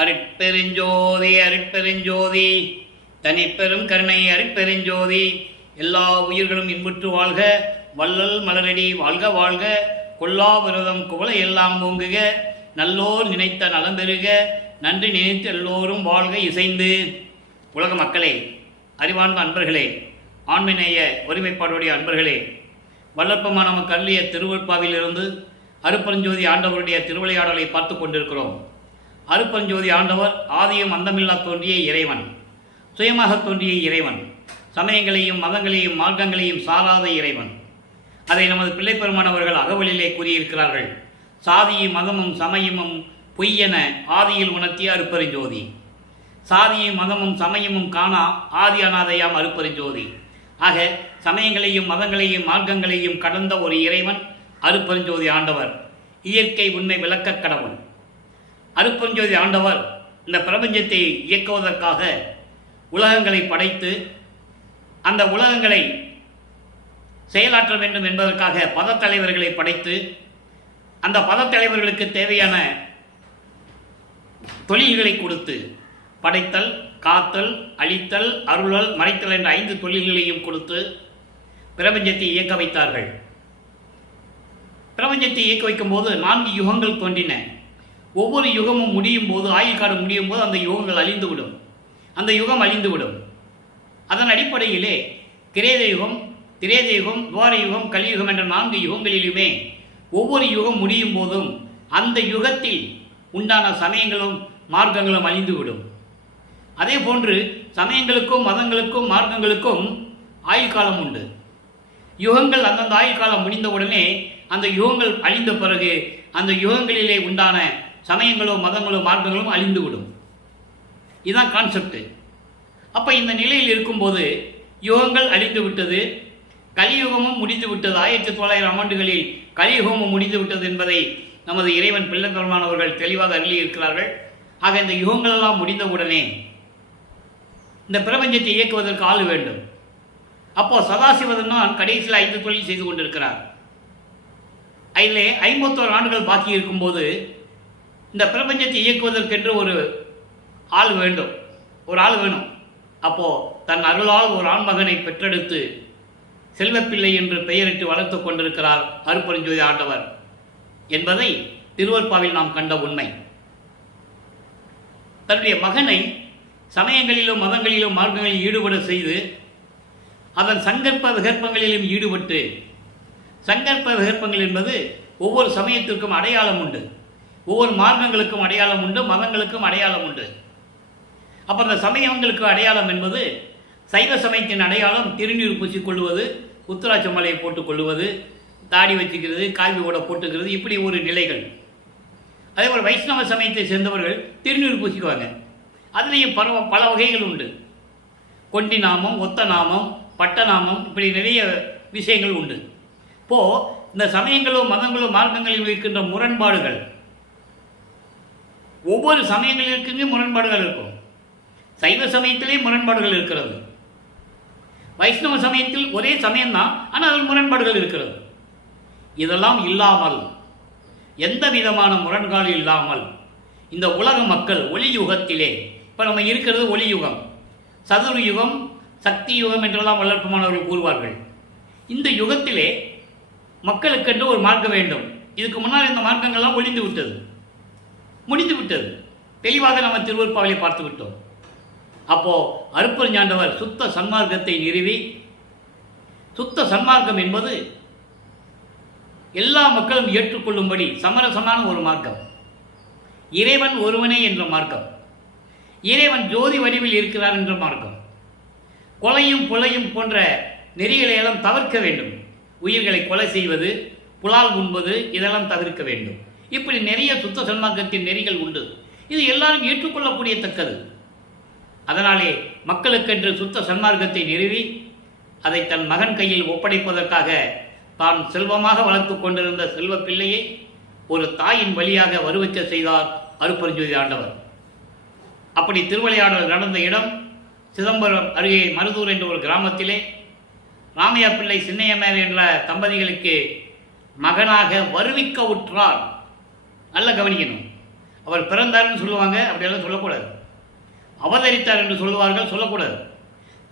அருட்பெருஞ்சோதி அருட்பெருஞ்சோதி தனிப்பெரும் கருணை அருட்பெருஞ்சோதி. எல்லா உயிர்களும் இன்புற்று வாழ்க, வள்ளல் மலரடி வாழ்க வாழ்க, கொல்லா விரதம் குவளை எல்லாம் ஓங்குக, நல்லோர் நினைத்த நலம் பெறுக, நன்றி நினைத்து எல்லோரும் வாழ்க இசைந்து. உலக மக்களே, அறிவார்ந்த அன்பர்களே, ஆண்மைநேய ஒருமைப்பாடுடைய அன்பர்களே, வல்லற்பமான நமக்கு அருளிய திருவருட்பாவிலிருந்து அருட்பெருஞ்சோதி ஆண்டவருடைய திருவிளையாடலை பார்த்து கொண்டிருக்கிறோம். அருட்பெருஞ்சோதி ஆண்டவர் ஆதியும் அந்தமில்லா தோன்றிய இறைவன், சுயமாக தோன்றிய இறைவன், சமயங்களையும் மதங்களையும் மார்க்கங்களையும் சாராத இறைவன். அதை நமது பிள்ளை பெருமானவர்கள் அகவலிலே கூறியிருக்கிறார்கள். சாதியும் மதமும் சமயமும் பொய்யென ஆதியில் உணர்த்திய அருட்பெருஞ்சோதி. சாதியும் மதமும் சமயமும் காணா ஆதி அநாதையாம் அருட்பெருஞ்சோதி. ஆக சமயங்களையும் மதங்களையும் மார்க்கங்களையும் கடந்த ஒரு இறைவன் அருட்பெருஞ்சோதி ஆண்டவர், இயற்கை உண்மை விளக்க கடவுள். அருட்பெருஞ்சோதி ஆண்டவர் இந்த பிரபஞ்சத்தை இயக்குவதற்காக உலகங்களை படைத்து அந்த உலகங்களை செயலாற்ற வேண்டும் என்பதற்காக பதத்தலைவர்களை படைத்து அந்த பதத்தலைவர்களுக்கு தேவையான தொழில்களை கொடுத்து, படைத்தல், காத்தல், அழித்தல், அருளல், மறைத்தல் என்ற 5 தொழில்களையும் கொடுத்து பிரபஞ்சத்தை இயக்க வைத்தார்கள். பிரபஞ்சத்தை இயக்க வைக்கும் போது 4 யுகங்கள் தோன்றின. ஒவ்வொரு யுகமும் முடியும் போது, ஆயுள் காலம் முடியும் போது அந்த யுகங்கள் அழிந்துவிடும். அந்த யுகம் அழிந்துவிடும். அதன் அடிப்படையிலே கிரேத யுகம், திரேத யுகம், துவார யுகம், கலியுகம் என்ற 4 யுகங்களிலுமே ஒவ்வொரு யுகம் முடியும் போதும் அந்த யுகத்தில் உண்டான சமயங்களும் மார்க்கங்களும் அழிந்துவிடும். அதே போன்று சமயங்களுக்கும் மதங்களுக்கும் மார்க்கங்களுக்கும் ஆயுள் காலம் உண்டு. யுகங்கள் அந்தந்த ஆயுள் காலம் முடிந்தவுடனே அந்த யுகங்கள் அழிந்த பிறகு அந்த யுகங்களிலே உண்டான சமயங்களோ மதங்களோ மார்க்கங்களும் அழிந்துவிடும். இதுதான் கான்செப்ட். அப்போ இந்த நிலையில் இருக்கும்போது யுகங்கள் அழிந்து விட்டது, கலியுகமும் முடிந்து விட்டது. 1900 ஆண்டுகளில் கலியுகமும் முடிந்து விட்டது என்பதை நமது இறைவன் பிள்ளை பெருமானவர்கள் தெளிவாக அருளி இருக்கிறார்கள். ஆக இந்த யுகங்களெல்லாம் முடிந்தவுடனே இந்த பிரபஞ்சத்தை இயக்குவதற்கு ஆள் வேண்டும். அப்போ சதாசிவன் தான் கடைசியில் 5 தொழில் செய்து கொண்டிருக்கிறார். அதிலே 51 ஆண்டுகள் பாக்கி இருக்கும்போது இந்த பிரபஞ்சத்தை இயக்குவதற்கென்று ஒரு ஆள் வேண்டும், ஒரு ஆள் வேணும். அப்போது தன் அருளால் ஒரு ஆண்மகனை பெற்றெடுத்து செல்வப்பிள்ளை என்று பெயரிட்டு வளர்த்து கொண்டிருக்கிறார் அருட்பெருஞ்சோதி ஆண்டவர் என்பதை திருவருட்பாவில் நாம் கண்ட உண்மை. தன்னுடைய மகனை சமயங்களிலும் மதங்களிலும் மார்க்கங்களில் ஈடுபட செய்து அதன் சங்கற்ப விகற்பங்களிலும் ஈடுபட்டு, சங்கற்ப விகற்பங்கள் என்பது ஒவ்வொரு சமயத்திற்கும் அடையாளம் உண்டு, ஒவ்வொரு மார்க்கங்களுக்கும் அடையாளம் உண்டு, மதங்களுக்கும் அடையாளம் உண்டு. அப்போ அந்த சமயங்களுக்கு அடையாளம் என்பது சைவ சமயத்தின் அடையாளம் திருநீர் பூசிக்கொள்வது, உத்தராட்ச மலையை போட்டுக்கொள்வது, தாடி வச்சுக்கிறது, கால்வி ஓட போட்டுக்கிறது, இப்படி ஒரு நிலைகள். அதே போல் வைஷ்ணவ சமயத்தை சேர்ந்தவர்கள் திருநீர் பூசிக்குவாங்க. அதுலேயும் பல வகைகள் உண்டு. கொண்டி நாமம், ஒத்த நாமம், பட்ட நாமம், இப்படி நிறைய விஷயங்கள் உண்டு. இப்போது இந்த சமயங்களும் மதங்களும் மார்க்கங்களில் இருக்கின்ற முரண்பாடுகள், ஒவ்வொரு சமயங்களிற்கு முரண்பாடுகள் இருக்கும். சைவ சமயத்திலே முரண்பாடுகள் இருக்கிறது. வைஷ்ணவ சமயத்தில் ஒரே சமயம்தான், ஆனால் அதில் முரண்பாடுகள் இருக்கிறது. இதெல்லாம் இல்லாமல், எந்த விதமான முரண்பாடு இல்லாமல் இந்த உலக மக்கள் ஒளி யுகத்திலே, இப்போ நம்ம இருக்கிறது ஒளி யுகம், சதுர யுகம், சக்தி யுகம் என்றெல்லாம் வல்லற்பமானவர்கள் கூறுவார்கள். இந்த யுகத்திலே மக்களுக்கென்று ஒரு மார்க்கம் வேண்டும். இதுக்கு முன்னால் இந்த மார்க்கங்கள்லாம் ஒழிந்து விட்டது, முடிந்து விட்டது. தெளிவாக நம்ம திருவருட்பாவிலே பார்த்து விட்டோம். அப்போது அருட்பெருஞ்சாண்டவர் சுத்த சன்மார்க்கத்தை நிறுவி, சுத்த சன்மார்க்கம் என்பது எல்லா மக்களும் ஏற்றுக்கொள்ளும்படி சமரசமான ஒரு மார்க்கம், இறைவன் ஒருவனே என்ற மார்க்கம், இறைவன் ஜோதி வடிவில் இருக்கிறார் என்ற மார்க்கம், கொலையும் கொலையும் போன்ற நெறிகளையெல்லாம் தவிர்க்க வேண்டும். உயிர்களை கொலை செய்வது, புலால் உண்பது, இதெல்லாம் தவிர்க்க வேண்டும். இப்படி நிறைய சுத்த சன்மார்க்கத்தின் நெறிகள் உண்டு. இது எல்லாரும் ஏற்றுக்கொள்ளக்கூடியத்தக்கது. அதனாலே மக்களுக்கென்று சுத்த சன்மார்க்கத்தை நிறுவி அதை தன் மகன் கையில் ஒப்படைப்பதற்காக தான் செல்வமாக வளர்த்து கொண்டிருந்த செல்வ பிள்ளையை ஒரு தாயின் வழியாக வருவிக்க செய்தார் அருட்பெருஞ்சோதி ஆண்டவர். அப்படி திருவிளையாடல் நடந்த இடம் சிதம்பரம் அருகே மருதூர் என்ற ஒரு கிராமத்திலே ராமையா பிள்ளை சின்னையம்மையார் என்ற தம்பதிகளுக்கு மகனாக வருவிக்க உற்றார். நல்ல கவனிக்கணும். அவர் பிறந்தார்னு சொல்லுவாங்க, அப்படியெல்லாம் சொல்லக்கூடாது. அவதரித்தார் என்று சொல்லுவார்கள், சொல்லக்கூடாது.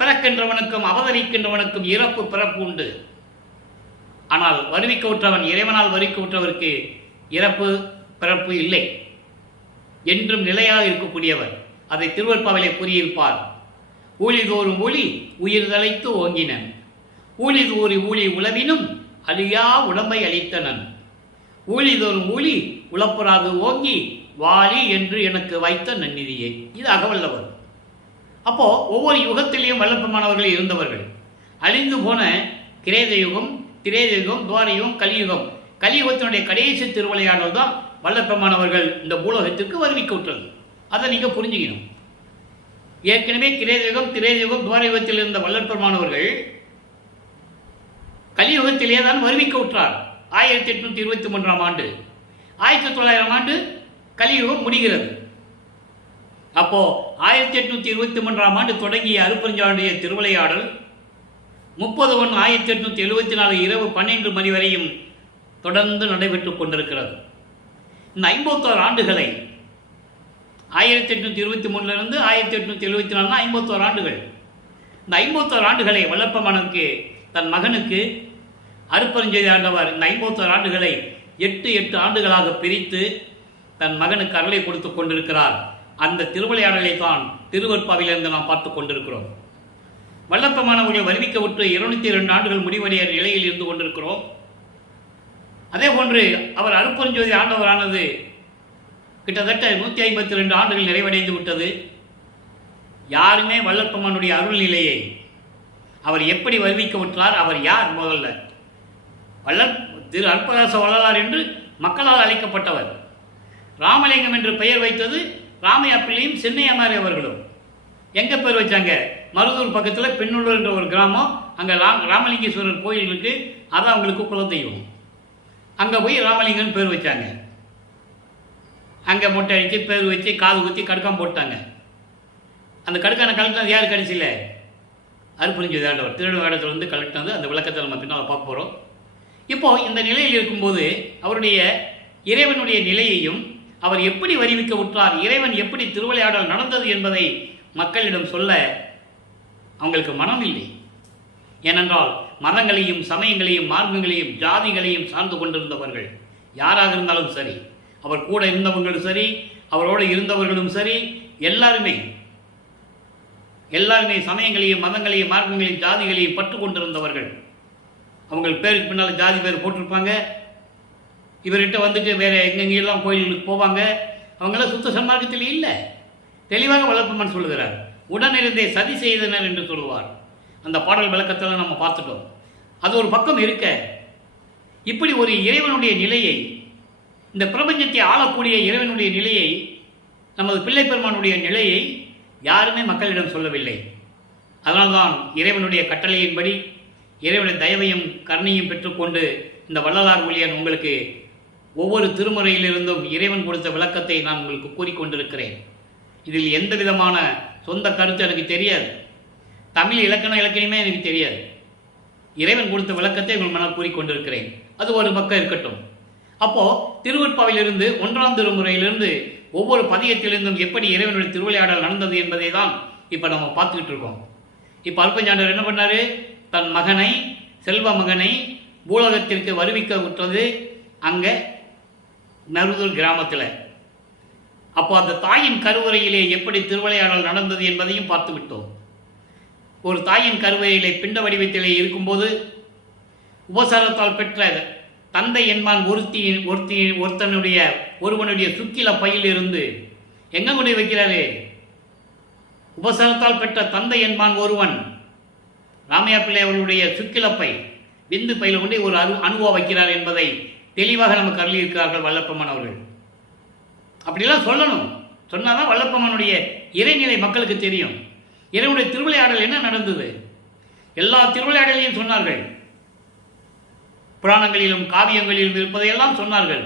பிறக்கின்றவனுக்கும் அவதரிக்கின்றவனுக்கும் இறப்பு பிறப்பு உண்டு. ஆனால் வருவிக்க உற்றவன், இறைவனால் வருவிக்க உற்றவருக்கு இறப்பு பிறப்பு இல்லை, என்றும் நிலையாக இருக்கக்கூடியவர். அதை திருவருட்பாவிலே கூறியிருப்பார். ஊழிதோறும் ஊழி உயிர் தலைத்து ஓங்கினன், ஊழிதோறி ஊழி உளவினும் அழியா உடம்பை அளித்தனன், ஊழிதோறும் ஊழி உளப்புறாது ஓங்கி வாழி என்று எனக்கு வைத்த நன்னிதியை. இது அகவல்லவர். அப்போ ஒவ்வொரு யுகத்திலேயும் வல்லப்பமானவர்கள் இருந்தவர்கள். அழிந்து போன கிரேத யுகம், திரேத யுகம், துவார யுகம், கலியுகம். கலியுகத்தினுடைய கடைசி திருவிளையாடல் தான் வல்லப்பமானவர்கள் இந்த பூலோகத்திற்கு வருவிக்க விட்டது. அதை நீங்கள் புரிஞ்சுக்கணும். ஏற்கனவே கிரேத யுகம், திரேத யுகம், துவார யுகத்தில் இருந்த வல்லப்பெருமானவர்கள் கலியுகத்திலே தான் வருவிக்க விட்டார். 1823ஆம் ஆண்டு, 1900ஆம் ஆண்டு கலியுகம் முடிகிறது. அப்போ 1823ஆம் ஆண்டு தொடங்கிய அருட்பெருஞ்சானுடைய திருவிளையாடல் 30/1/1874 இரவு 12 மணி வரையும் தொடர்ந்து நடைபெற்றுக் கொண்டிருக்கிறது. இந்த 51 ஆண்டுகளை 1823 1874 51 ஆண்டுகள். இந்த 51 ஆண்டுகளை வல்லப்பமானுக்கு தன் மகனுக்கு அருட்பெருஞ்சோதி ஆண்டவர் இந்த 51 ஆண்டுகளை 8 ஆண்டுகளாக பிரித்து தன் மகனுக்கு அருளை கொடுத்து கொண்டிருக்கிறார். அந்த திருவிளையாடலை தான் திருவருட்பாவிலிருந்து நாம் பார்த்து கொண்டிருக்கிறோம். வல்லப்பமானவர்கள் வருவிக்க விட்டு 202 ஆண்டுகள் முடிவடைய நிலையில் இருந்து கொண்டிருக்கிறோம். அதே போன்று அவர் அருட்பெருஞ்சோதி ஆண்டவரானது கிட்டத்தட்ட 152 ஆண்டுகள் நிறைவடைந்து விட்டது. யாருமே வல்லப்பமானுடைய அருள் நிலையை அவர் எப்படி வருவிக்க விட்டார், அவர் யார், முதல்ல திரு அற்புதாச வள்ளலார் என்று மக்களால் அழைக்கப்பட்டவர். ராமலிங்கம் என்று பெயர் வைத்தது ராமையா பிள்ளையும் சின்னையமாரி அவர்களும். எங்கே பேர் வச்சாங்க? மருதூர் பக்கத்தில் பின்னூர் என்ற ஒரு கிராமம். அங்கே ராமலிங்கேஸ்வரர் கோயில் இருக்குது. அதான் அவங்களுக்கு குலதெய்வம். அங்கே போய் ராமலிங்கம்னு பேர் வச்சாங்க. அங்கே மொட்டை அடித்து பேர் வச்சு காது குத்தி கடுக்காம போட்டாங்க. அந்த கடுக்கான கலெக்டர் யார் கடைசியில்? அருட்பெருஞ்சோதி ஆண்டவர் திருவிளையாடத்தில் வந்து கலெக்டர் வந்து அந்த விளக்கத்தை நம்ம பின்னால் பார்க்க போகிறோம். இப்போது இந்த நிலையில் இருக்கும்போது அவருடைய இறைவனுடைய நிலையையும் அவர் எப்படி வருவிக்க விட்டார், இறைவன் எப்படி திருவிளையாடல் நடந்தது என்பதை மக்களிடம் சொல்ல அவங்களுக்கு மனம் இல்லை. ஏனென்றால் மதங்களையும் சமயங்களையும் மார்க்கங்களையும் ஜாதிகளையும் சார்ந்து கொண்டிருந்தவர்கள் யாராக இருந்தாலும் சரி, அவர் கூட இருந்தவர்களும் சரி, அவரோடு இருந்தவர்களும் சரி, எல்லாருமே சமயங்களையும் மதங்களையும் மார்க்கங்களையும் ஜாதிகளையும் பற்று கொண்டிருந்தவர்கள். அவங்க பேருக்கு பின்னால் ஜாதி பேர் போட்டிருப்பாங்க. இவர்கிட்ட வந்துட்டு வேறு எங்கெங்கெல்லாம் கோயில்களுக்கு போவாங்க. அவங்களாம் சுத்த சன்மார்க்கத்தில் இல்லை. தெளிவாக வல்லப்பமான் சொல்லுகிறார். உடனிருந்தே சதி செய்தனர் என்று சொல்லுவார். அந்த பாடல் விளக்கத்தில் நம்ம பார்த்துட்டோம். அது ஒரு பக்கம் இருக்க, இப்படி ஒரு இறைவனுடைய நிலையை, இந்த பிரபஞ்சத்தை ஆளக்கூடிய இறைவனுடைய நிலையை, நமது பிள்ளை பெருமானுடைய நிலையை யாருமே மக்களிடம் சொல்லவில்லை. அதனால்தான் இறைவனுடைய கட்டளையின்படி இறைவனுடைய தயவையும் கருணையும் பெற்றுக்கொண்டு இந்த வள்ளலார் ஊழியன் உங்களுக்கு ஒவ்வொரு திருமுறையிலிருந்தும் இறைவன் கொடுத்த விளக்கத்தை நான் உங்களுக்கு கூறிக்கொண்டிருக்கிறேன். இதில் எந்த விதமான சொந்த கருத்து எனக்கு தெரியாது. தமிழ் இலக்கணமே எனக்கு தெரியாது. இறைவன் கொடுத்த விளக்கத்தை உங்கள் மனம் கூறிக்கொண்டிருக்கிறேன். அது ஒரு பக்கம் இருக்கட்டும். அப்போது திருவருட்பாவிலிருந்து 1ஆம் திருமுறையிலிருந்து ஒவ்வொரு பதிகத்திலிருந்தும் எப்படி இறைவனுடைய திருவிளையாடல் நடந்தது என்பதை தான் இப்போ நம்ம பார்த்துக்கிட்டு இருக்கோம். இப்போ அருட்பெருஞ்சாண்டவர் என்ன பண்ணார்? தன் மகனை, செல்வ மகனை பூலோகத்திற்கு வருவிக்க விட்டது அங்கே மருதூர் கிராமத்தில். அப்போ அந்த தாயின் கருவறையிலே எப்படி திருவிளையாடல் நடந்தது என்பதையும் பார்த்து விட்டோம். ஒரு தாயின் கருவறையிலே பிண்ட வடிவத்திலே இருக்கும்போது உபசாரத்தால் பெற்ற தந்தை என்பான் ஒருவனுடைய சுக்கில பையிலிருந்து எங்க கொண்டு வைக்கிறாரு? உபசாரத்தால் பெற்ற தந்தை என்பான் ஒருவன் ராமையா பிள்ளை அவர்களுடைய சுக்கிலப்பை விந்து பையில் கொண்டு ஒரு அணுவா வைக்கிறார் என்பதை தெளிவாக நமக்கு அருளியிருக்கிறார்கள் வல்லப்பமான் அவர்கள். அப்படிலாம் சொல்லணும். சொன்னாதான் வல்லப்பமானுடைய இறைநிலை மக்களுக்கு தெரியும். இறைவனுடைய திருவிளையாடல் என்ன நடந்தது? எல்லா திருவிளையாடலையும் சொன்னார்கள். புராணங்களிலும் காவியங்களிலும் இருப்பதையெல்லாம் சொன்னார்கள்.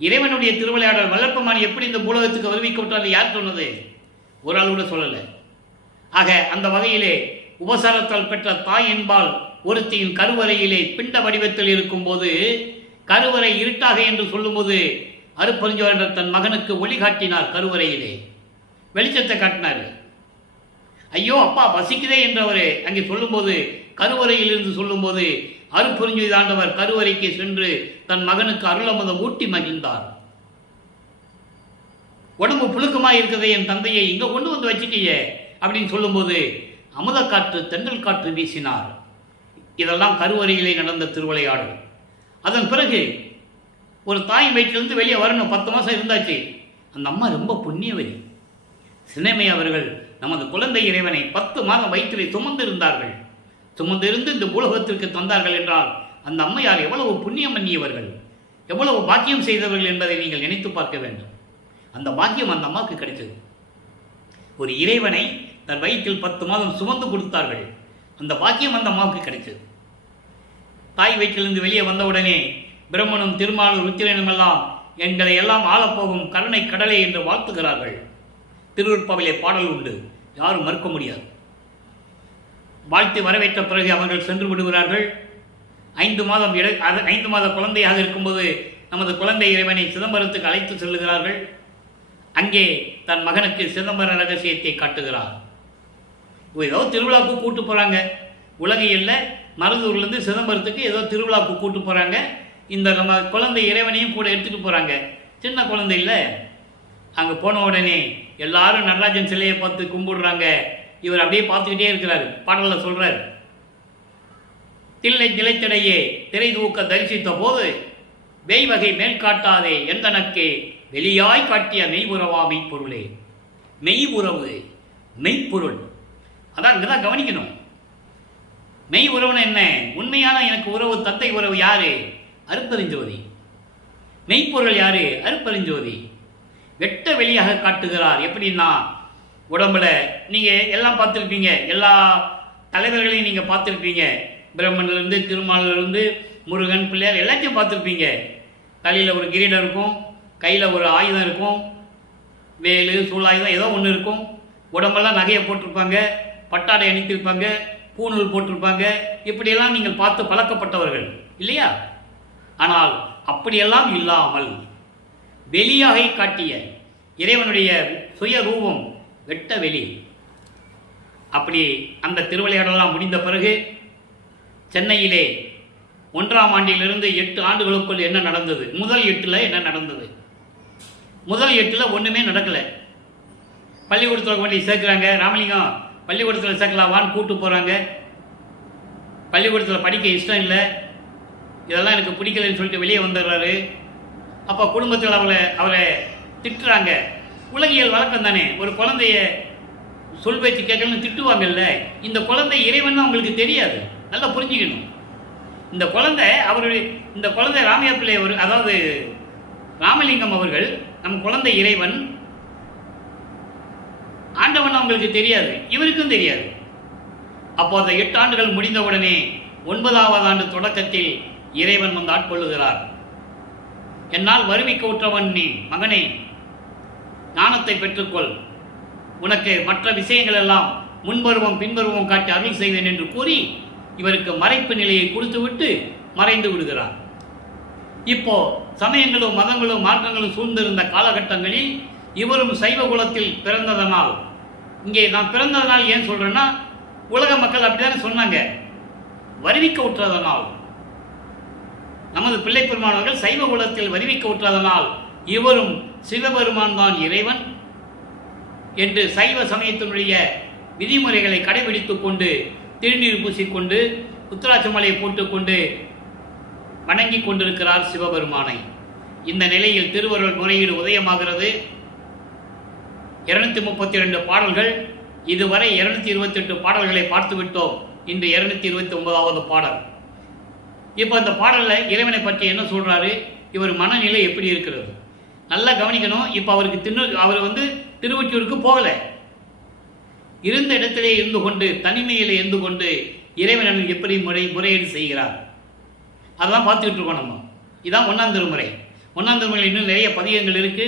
இறைவனுடைய திருவிளையாடல் வல்லப்பமான் எப்படி இந்த பூலகத்துக்கு வருவிக்க விட்டார் யார் சொன்னது? ஒரு ஆள் கூட சொல்லலை. ஆக அந்த வகையிலே உபசாரத்தால் பெற்ற தாய் என்பால் ஒருத்தியின் கருவறையிலே பிண்ட வடிவத்தில் இருக்கும்போது, கருவறை இருட்டாக என்று சொல்லும்போது அருட்பெருஞ்சோதி என்ற தன் மகனுக்கு ஒளி காட்டினார். கருவறையிலே வெளிச்சத்தை காட்டினார். ஐயோ அப்பா பசிக்குதே என்றவர் அங்கே சொல்லும்போது, கருவறையிலிருந்து சொல்லும்போது அருட்பெருஞ்சோதி ஆண்டவர் கருவறைக்கு சென்று தன் மகனுக்கு அருளமுதம் ஊட்டி மகிழ்ந்தார். உடம்பு புழுக்கமாக இருக்கிறதே என் தந்தையை இங்கே கொண்டு வந்து வச்சுட்டியே அப்படின்னு சொல்லும்போது அமுத காற்று தென்றல் காற்று வீசினார். இதெல்லாம் கருவறையிலே நடந்த திருவிளையாடல். அதன் பிறகு ஒரு தாய் வயிற்றிலிருந்து வெளியே வரணும். 10 மாதம் இருந்தாச்சு. அந்த அம்மா ரொம்ப புண்ணியவதி. சின்னம்மை அவர்கள் நமது குழந்தை இறைவனை 10 மாதம் வயிற்றிலே சுமந்து இருந்தார்கள். சுமந்து இருந்து இந்த பூலகத்திற்கு தந்தார்கள் என்றால் அந்த அம்மையார் எவ்வளவு புண்ணியம் பண்ணியவர்கள், எவ்வளவு பாக்கியம் செய்தவர்கள் என்பதை நீங்கள் நினைத்து பார்க்க வேண்டும். அந்த பாக்கியம் அந்த அம்மாவுக்கு கிடைத்தது. ஒரு இறைவனை தன் வயிற்றில் 10 மாதம் சுமந்து கொடுத்தார்கள். அந்த பாக்கியம் அந்த அம்மாவுக்கு கிடைத்தது. தாய் வயிற்றிலிருந்து வெளியே வந்தவுடனே பிரம்மனும் திருமாலும் ருத்திரனும் எல்லாம் எங்களை எல்லாம் ஆளப்போகும் கருணை கடலை என்று வாழ்த்துகிறார்கள். திருவருட்பாவிலே பாடல் உண்டு, யாரும் மறுக்க முடியாது. வாழ்த்து வரவேற்ற பிறகு அவர்கள் சென்று விடுகிறார்கள். 5 மாத குழந்தையாக இருக்கும்போது நமது குழந்தை இறைவனை சிதம்பரத்துக்கு அழைத்து செல்லுகிறார்கள். அங்கே தன் மகனுக்கு சிதம்பர ரகசியத்தை காட்டுகிறார். ஏதோ திருவிழாவுக்கு கூட்டு போகிறாங்க. உலகையில் மருதூர்லேருந்து சிதம்பரத்துக்கு ஏதோ திருவிழாவுக்கு கூட்டு போகிறாங்க. இந்த நம்ம குழந்தை இறைவனையும் கூட எடுத்துகிட்டு போகிறாங்க. சின்ன குழந்தை இல்லை. அங்கே போன உடனே எல்லாரும் நடராஜன் சிலையை பார்த்து கும்பிடுறாங்க. இவர் அப்படியே பார்த்துக்கிட்டே இருக்கிறார். பாடலில் சொல்கிறார், தில்லை திளைத்தடையே திரை தூக்க தரிசித்த போது வெய்வகை மேல் காட்டாதே எந்தனக்கே வெளியாய் காட்டிய மெய்புறவா மெய்ப்பொருளே. மெய்புறவு மெய்ப்பொருள், அதான் இங்கே தான் கவனிக்கணும். மெய் உறவுன்னு என்ன? உண்மையான எனக்கு உறவு தந்தை உறவு யாரு? அருட்பெருஞ்சோதி. மெய்ப்பொருள் யாரு? அருட்பெருஞ்சோதி. வெட்ட வெளியாக காட்டுகிறார். எப்படின்னா, உடம்புல நீங்கள் எல்லாம் பார்த்துருப்பீங்க, எல்லா தலைவர்களையும் நீங்கள் பார்த்துருப்பீங்க. பிரம்மனிலிருந்து திருமாலிலிருந்து முருகன் பிள்ளையார் எல்லாத்தையும் பார்த்துருப்பீங்க. தலையில் ஒரு கிரீடம் இருக்கும், கையில் ஒரு ஆயுதம் இருக்கும், வேலு சூலாயுதம் ஏதோ ஒன்று இருக்கும். உடம்பெல்லாம் நகையை போட்டிருப்பாங்க, பட்டாடை அணித்திருப்பாங்க, பூணூல் போட்டிருப்பாங்க. இப்படியெல்லாம் நீங்கள் பார்த்து பழக்கப்பட்டவர்கள் இல்லையா? ஆனால் அப்படியெல்லாம் இல்லாமல் வெளியாக காட்டிய இறைவனுடைய சுய ரூபம் வெட்ட வெளி. அப்படி அந்த திருவிளையாடலாம் முடிந்த பிறகு சென்னையிலே 1ஆம் ஆண்டிலிருந்து 8 ஆண்டுகளுக்குள் என்ன நடந்தது? முதல் 8ல் என்ன நடந்தது? முதல் 8ல் ஒன்றுமே நடக்கலை. பள்ளிக்கூடத்தில் கொண்டு சேர்க்குறாங்க. ராமலிங்கம் பள்ளிக்கூடத்தில் சேர்க்கலாவான்னு கூப்பிட்டு போகிறாங்க. பள்ளிக்கூடத்தில் படிக்க இஷ்டம் இல்லை, இதெல்லாம் எனக்கு பிடிக்கலன்னு சொல்லிட்டு வெளியே வந்துடுறாரு. அப்போ குடும்பத்தில் அவரை திட்டுறாங்க. உலகியல் வழக்கம் தானே, ஒரு குழந்தைய சொல் பேச்சு கேட்கலன்னு திட்டுவாங்கல்ல. இந்த குழந்தை இறைவன் அவங்களுக்கு தெரியாது, நல்லா புரிஞ்சுக்கணும். இந்த குழந்தை ராமையா பிள்ளை அவர், அதாவது ராமலிங்கம் அவர்கள் நம் குழந்தை இறைவன், ஆண்டவன் அவங்களுக்கு தெரியாது, இவருக்கும் தெரியாது. அப்போ அந்த 8 ஆண்டுகள் முடிந்தவுடனே 9ஆவது ஆண்டு தொடக்கத்தில் இறைவன் வந்து ஆட்கொள்ளுகிறார். என்னால் வறுமைக்கு உற்றவன் நீ மகனே, ஞானத்தை பெற்றுக்கொள், உனக்கு மற்ற விஷயங்கள் எல்லாம் முன்பருவம் பின்பருவம் காட்டி அருள் செய்வேன் என்று கூறி இவருக்கு மறைப்பு நிலையை கொடுத்துவிட்டு மறைந்து விடுகிறார். இப்போ சமயங்களும் மதங்களும் மார்க்கங்களும் சூழ்ந்திருந்த காலகட்டங்களில் இவரும் சைவ குலத்தில் பிறந்ததனால், இங்கே நான் பிறந்ததனால் ஏன் சொல்றேன்னா, உலக மக்கள் அப்படித்தானே சொன்னாங்க, வருவிக்க உற்றதனால். நமது பிள்ளை பெருமானவர்கள் சைவ குலத்தில் வருவிக்க உற்றதனால் இவரும் சிவபெருமான் தான் இறைவன் என்று சைவ சமயத்தினுடைய விதிமுறைகளை கடைபிடித்துக் கொண்டு திருநீர் பூசிக்கொண்டு உத்தராட்சமலையை போட்டுக்கொண்டு வணங்கி கொண்டிருக்கிறார் சிவபெருமானை. இந்த நிலையில் திருவருள் முறையீடு உதயமாகிறது. 232 பாடல்கள், இதுவரை 228 பாடல்களை பார்த்துவிட்டோம். இன்று 229வது பாடல். இப்போ இந்த பாடலில் இறைவனை பற்றி என்ன சொல்றாரு, இவர் மனநிலை எப்படி இருக்கிறது நல்லா கவனிக்கணும். இப்போ அவர் வந்து திருவொற்றியூருக்கு போகலை, இருந்த இடத்திலே இருந்து கொண்டு தனிமையில் இருந்து கொண்டு இறைவன் எப்படி முறையீடு செய்கிறார் அதெல்லாம் பார்த்துக்கிட்டு இருக்கோம் நம்ம. இதுதான் 1ஆம் திருமுறை. 1ஆம் திருமுறையில் இன்னும் நிறைய பதிகங்கள் இருக்குது,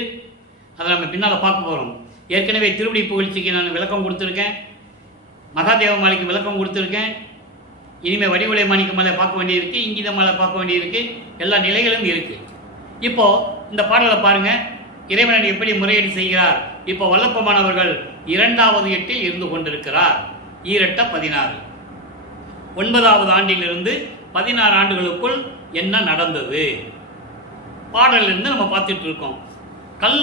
அதை நம்ம பின்னால் பார்க்க போகிறோம். ஏற்கனவே திருவடி புகழ்ச்சிக்கு நான் விளக்கம் கொடுத்துருக்கேன், மகாதேவ மாலைக்கு விளக்கம் கொடுத்துருக்கேன். இனிமேல் வடிவுலை மாணிக்க மாலை பார்க்க வேண்டியிருக்கு, இங்கித மாலை பார்க்க வேண்டியிருக்கு, எல்லா நிலைகளும் இருக்குது. இப்போது இந்த பாடலை பாருங்க, இறைவன் எப்படி முறையீடு செய்கிறார். இப்போ வல்லப்பமானவர்கள் 2வது எட்டில் இருந்து கொண்டிருக்கிறார். ஈரெட்ட 16. 9வது ஆண்டிலிருந்து 16 ஆண்டுகளுக்குள் என்ன நடந்தது பாடலிருந்து நம்ம பார்த்துட்டு இருக்கோம். கல்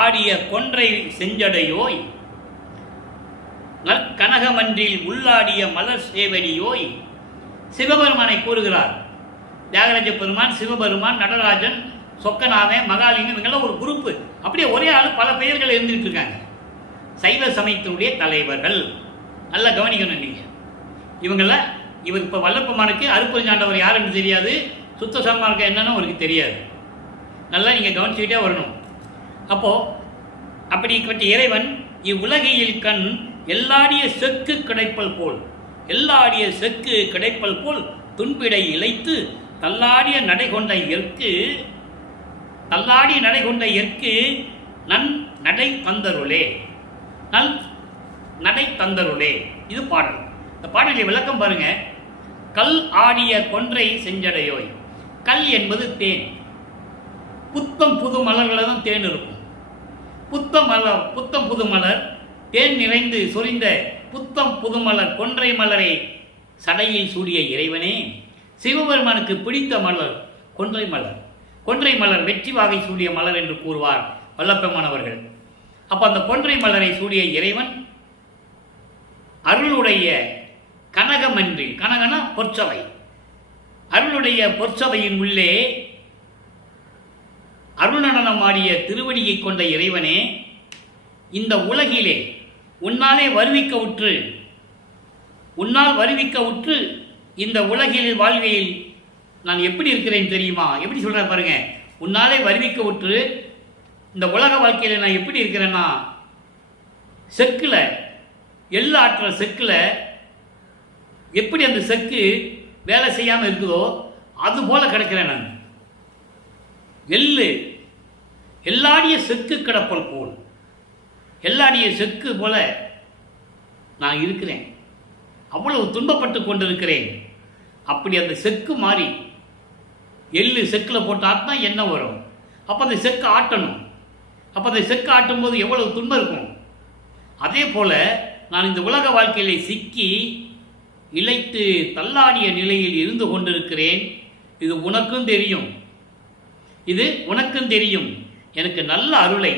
ஆடிய கொன்றை செஞ்சடையோய், நற்கனகமன்றில் உள்ளாடிய மலர் சேவடியோய். சிவபெருமானை கூறுகிறார். தியாகராஜ பெருமான், சிவபெருமான், நடராஜன், சொக்கநாதன், மகாலிங்கம், இவங்கெல்லாம் ஒரு குரூப்பு. அப்படியே ஒரே ஆள் பல பெயர்கள் இருந்துட்டு இருக்காங்க. சைவ சமயத்தினுடைய தலைவர்கள். நல்லா கவனிக்கணும் நீங்கள். இவர் இப்போ வல்லப்பமானுக்கு அருப்பெருஞ்சாண்டவர் யாருன்னு தெரியாது, சுத்த சன்மார்க்கம் என்னன்னு அவருக்கு தெரியாது. நல்லா நீங்கள் கவனிச்சுக்கிட்டே வரணும். அப்போது அப்படிப்பட்ட இறைவன் இவ்வுலகையில் கண் எல்லாடிய செக்கு கிடைப்பல் போல் துன்பிடை இழைத்து தள்ளாடிய நடை கொண்ட எற்கு நன் நடை தந்தருளே. இது பாடல். இந்த பாடலை விளக்கம் பாருங்க. கல் ஆடிய கொன்றை செஞ்சடையோய். கல் என்பது தேன். புத்தம் புது மலர்கள் தான் தேன் இருக்கும். புத்தம் புது மலர், தேன் நிறைந்து சொரிந்த புத்தம் புது மலர் கொன்றை மலரை சடையில் சூடிய இறைவனே. சிவபெருமானுக்கு பிடித்த மலர் கொன்றை மலர் வெற்றி வாகை சூடிய மலர் என்று கூறுவார் வல்லப்பெருமானவர்கள். அப்போ அந்த கொன்றை மலரை சூடிய இறைவன் அருளுடைய கனகமன்றில், கனகனா பொற்சபை, அருளுடைய பொற்சபையின் உள்ளே அருள்நடனமாடிய திருவடியை கொண்ட இறைவனே, இந்த உலகிலே உன்னால் வருவிக்க உற்று இந்த உலகில் வாழ்வியில் நான் எப்படி இருக்கிறேன் தெரியுமா? எப்படி சொல்கிறேன் பாருங்க. உன்னாலே வருவிக்க உற்று இந்த உலக வாழ்க்கையில் நான் எப்படி இருக்கிறேன்னா, செக்கில் எள்ளு ஆற்றுற செக்கில் எப்படி அந்த செக்கு வேலை செய்யாமல் இருக்குதோ அதுபோல் கிடக்கிறேன் நான். எல்லாடிய செக்கு கிடப்பல் போல், எல்லாடிய செக்கு போல நான் இருக்கிறேன். அவ்வளவு துன்பப்பட்டு கொண்டிருக்கிறேன். அப்படி அந்த செக்கு மாறி எள்ளு செக்கில் போட்டு ஆட்டினா என்ன வரும்? அப்போ அந்த செக்கு ஆட்டணும். அப்போ அந்த செக்கு ஆட்டும்போது எவ்வளவு துன்பம் இருக்கும். அதே போல் நான் இந்த உலக வாழ்க்கையிலே சிக்கி இழைத்து தள்ளாடிய நிலையில் இருந்து கொண்டிருக்கிறேன். இது உனக்கும் தெரியும். எனக்கு நல்ல அருளை,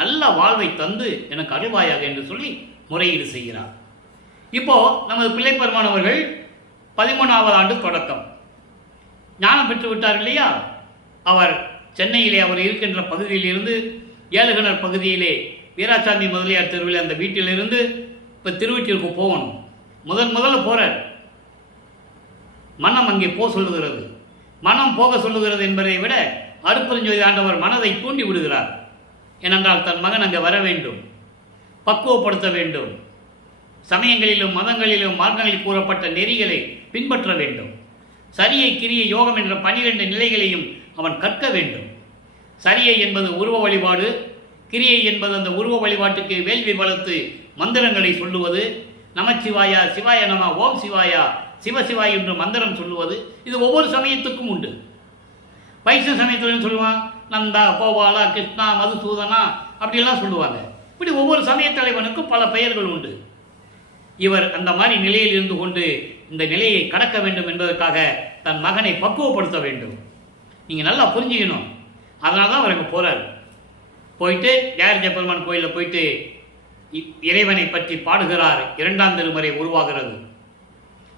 நல்ல வாழ்வை தந்து எனக்கு அருள்வாயாக என்று சொல்லி முறையீடு செய்கிறார். இப்போ நமது பிள்ளைப்பெருமானவர்கள் 13வது ஆண்டு தொடக்கம் ஞானம் பெற்று விட்டார் இல்லையா? அவர் சென்னையிலே அவர் இருக்கின்ற பகுதியிலிருந்து ஏழுகிணர் பகுதியிலே வீராசாமி முதலியார் தெருவில் அந்த வீட்டிலிருந்து இப்போ திருவீட்டிற்கு போகணும். முதல்ல போகிறார். மனம் அங்கே சொல்லுகிறது. மனம் போக சொல்லுகிறது என்பதை விட அருட்பெருஞ்சோதி ஆண்டவர் மனதை தூண்டி விடுகிறார். ஏனென்றால் தன் மகன் அங்கே வர வேண்டும், பக்குவப்படுத்த வேண்டும், சமயங்களிலும் மதங்களிலும் மார்க்கங்களில் கூறப்பட்ட நெறிகளை பின்பற்ற வேண்டும், சரியை கிரியை யோகம் என்ற 12 நிலைகளையும் அவன் கற்க வேண்டும். சரியை என்பது உருவ வழிபாடு, கிரியை என்பது அந்த உருவ வழிபாட்டுக்கு வேள்வி வளர்த்து மந்திரங்களை சொல்லுவது, நமச்சிவாயா, சிவாய நம, ஓம் சிவாயா, சிவசிவாய் என்று மந்திரம் சொல்லுவது. இது ஒவ்வொரு சமயத்துக்கும் உண்டு. வைஷ்ணவ சமயத்துலையும் சொல்லுவான், நந்தா, கோபாலா, கிருஷ்ணா, மதுசூதனா அப்படியெல்லாம் சொல்லுவாங்க. இப்படி ஒவ்வொரு சமய தலைவனுக்கும் பல பெயர்கள் உண்டு. இவர் அந்த மாதிரி நிலையில் இருந்து கொண்டு இந்த நிலையை கடக்க வேண்டும் என்பதற்காக தன் மகனை பக்குவப்படுத்த வேண்டும். நீங்கள் நல்லா புரிஞ்சுக்கணும். அதனால தான் அவர் அங்கே போகிறார். போயிட்டு தியாகராஜ பெருமான் கோயிலில் போயிட்டு இறைவனை பற்றி பாடுகிறார். 2ஆம் திருமுறை உருவாகிறது.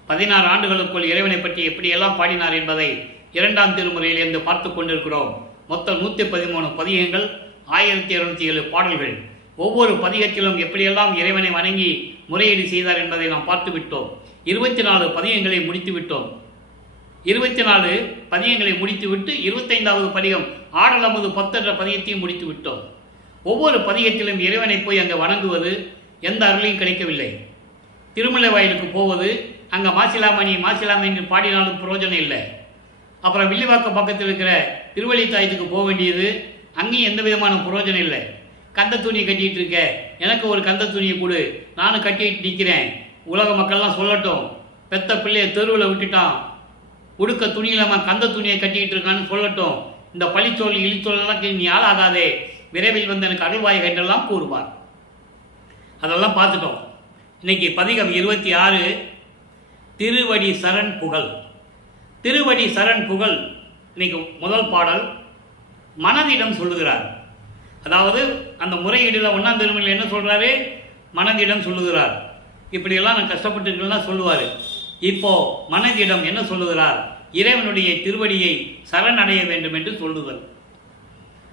16 ஆண்டுகளுக்குள் இறைவனை பற்றி எப்படியெல்லாம் பாடினார் என்பதை 2ஆம் திருமுறையிலிருந்து பார்த்து கொண்டிருக்கிறோம். மொத்தம் 113 பதிகங்கள், 1207 பாடல்கள். ஒவ்வொரு பதிகத்திலும் எப்படியெல்லாம் இறைவனை வணங்கி முறையீடு செய்தார் என்பதை நாம் பார்த்து விட்டோம். 24 பதிகங்களை முடித்து விட்டோம். 24 பதிகங்களை முடித்துவிட்டு 25வது பதிகம் ஆடலமுது 10 என்ற பதிகத்தையும் முடித்து விட்டோம். ஒவ்வொரு பதிகத்திலும் இறைவனை போய் அங்கே வணங்குவது எந்த அருளையும் கிடைக்கவில்லை. திருமலை வாயிலுக்கு போவது, அங்கே மாசிலாமணி என்று பாடினாலும் பிரயோஜனம் இல்லை. அப்புறம் வில்லிவாக்கம் பக்கத்தில் இருக்கிற திருவள்ளித்தாயத்துக்கு போக வேண்டியது, அங்கேயும் எந்த விதமான பிரயோஜனம் இல்லை. கந்த துணியை கட்டிகிட்டு இருக்க, எனக்கு ஒரு கந்த துணியை கொடு, நானும் கட்டிக்கிட்டு நிற்கிறேன், உலக மக்கள்லாம் சொல்லட்டும், பெத்த பிள்ளையை தெருவில் விட்டுட்டான், உடுக்க துணியில் அவன் கந்த துணியை கட்டிக்கிட்டு இருக்கான்னு சொல்லட்டும், இந்த பழிச்சொல் இழிச்சொல்லாம் நீ ஆளாகாதே, விரைவில் வந்து எனக்கு அருள்வாய் என்றெல்லாம் கூறுவார். அதெல்லாம் பார்த்துட்டோம். இன்னைக்கு பதிகம் 26 திருவடி சரண் புகழ். திருவடி சரண் புகழ் இன்னைக்கு முதல் பாடல் மனதிடம் சொல்லுகிறார். அதாவது அந்த முறையீடில் 1ஆம் திருமுறையில் என்ன சொல்கிறாரு? மனதிடம் சொல்லுகிறார். இப்படியெல்லாம் நான் கஷ்டப்பட்டுருக்கேன்னா சொல்லுவார். இப்போ மனதிடம் என்ன சொல்லுகிறார்? இறைவனுடைய திருவடியை சரணடைய வேண்டும் என்று சொல்லுதல்.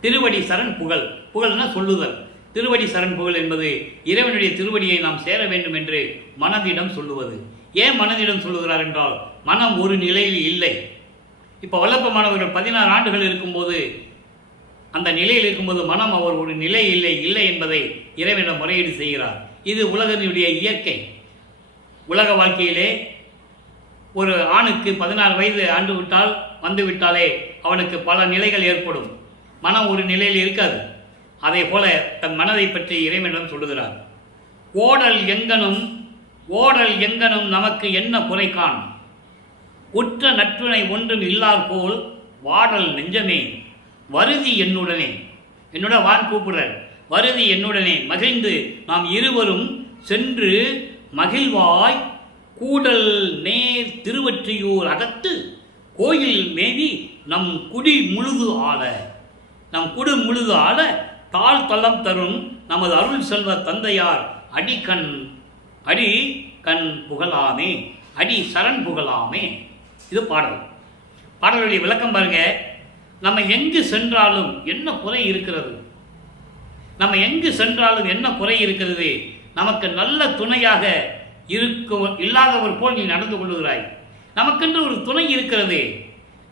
திருவடி சரண் புகழ். புகழ்னா சொல்லுதல். திருவடி சரண் புகழ் என்பது இறைவனுடைய திருவடியை நாம் சேர வேண்டும் என்று மனதிடம் சொல்லுவது. ஏன் மனதிடம் சொல்லுகிறார் என்றால், மனம் ஒரு நிலையில் இல்லை. இப்போ வல்லப்ப மாணவர்கள் 16 ஆண்டுகள் இருக்கும்போது, அந்த நிலையில் இருக்கும்போது மனம் அவர் ஒரு நிலை இல்லை என்பதை இறைவனிடம் முறையீடு செய்கிறார். இது உலகனுடைய இயற்கை. உலக வாழ்க்கையிலே ஒரு ஆணுக்கு 16 வயது ஆண்டு விட்டால் வந்துவிட்டாலே அவனுக்கு பல நிலைகள் ஏற்படும். மனம் ஒரு நிலையில் இருக்காது. அதே போல தன் மனதை பற்றி இறைவனிடம் சொல்லுகிறார். ஓடல் எங்கனும் நமக்கு என்ன குறைக்கான், உற்ற நற்றுணை ஒன்றும் இல்லார் போல் வாடல் நெஞ்சமே வருதி என்னுடனே. என்னோட வான் கூப்பிடுறார். வருதி என்னுடனே மகிழ்ந்து நாம் இருவரும் சென்று மகிழ்வாய் கூடல் நேர் திருவொற்றியூர் அகத்து கோயில் மேவி நம் குடி முழுது ஆள தாழ் தளம் தரும் நமது அருள் செல்வ தந்தையார் அடி கண் புகழாமே, அடி சரண் புகழாமே. இது பாடலுடைய விளக்கம் பாருங்க. நம்ம எங்கு சென்றாலும் என்ன குறை இருக்கிறது? நமக்கு நல்ல துணையாக இல்லாதவர் போல் நீ நடந்து கொள்ளுகிறாய். நமக்கென்று ஒரு துணை இருக்கிறது.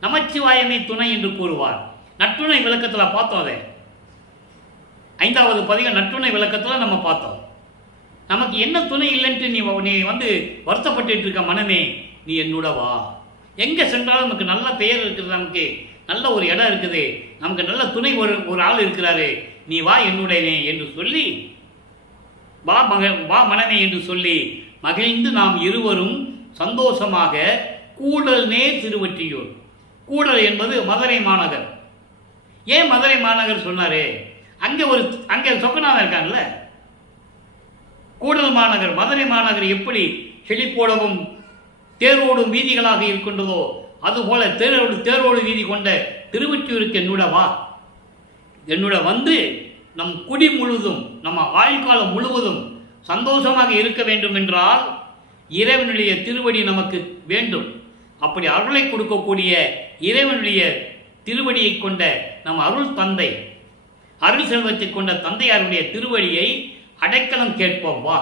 நமச்சிவாயமே துணை என்று கூறுவார். நற்றுணை விளக்கத்தில் பார்த்தோம். அதை 5வது பதிகம் நற்றுணை விளக்கத்தில் நம்ம பார்த்தோம். நமக்கு என்ன துணை இல்லைன்ட்டு நீ வந்து வருத்தப்பட்டு இருக்க மனமே, நீ என்னோட வா. எங்கே சென்றாலும் நமக்கு நல்ல பெயர் இருக்குது, நமக்கு நல்ல ஒரு இடம் இருக்குது, நமக்கு நல்ல துணை ஒரு ஆள் இருக்கிறாரு, நீ வா என்னுடனே என்று சொல்லி, வா மனமே என்று சொல்லி மகிழ்ந்து நாம் இருவரும் சந்தோஷமாக கூடல் நேர் திருவொற்றியூர். கூடல் என்பது மதுரை மாநகர். ஏன் மதுரை மாநகர் சொன்னாரு? அங்கே சொக்கநாதன் இருக்காங்கல்ல. கூடல் மாநகர், மதுரை மாநகர் எப்படி செழிப்போடவும் தேரோடும் வீதிகளாக இருக்கின்றதோ அதுபோல தேரோடு வீதி கொண்ட திருவொற்றியூருக்கு என்னோட வந்து நம் குடி முழுதும், நம்ம ஆயுள்காலம் முழுவதும் சந்தோஷமாக இருக்க வேண்டும் என்றால் இறைவனுடைய திருவடி நமக்கு வேண்டும். அப்படி அருளை கொடுக்கக்கூடிய இறைவனுடைய திருவடியை கொண்ட நம் அருள் தந்தை, அருள் செல்வத்தை கொண்ட தந்தையாருடைய திருவடியை அடைக்கலம் கேட்போம். வா,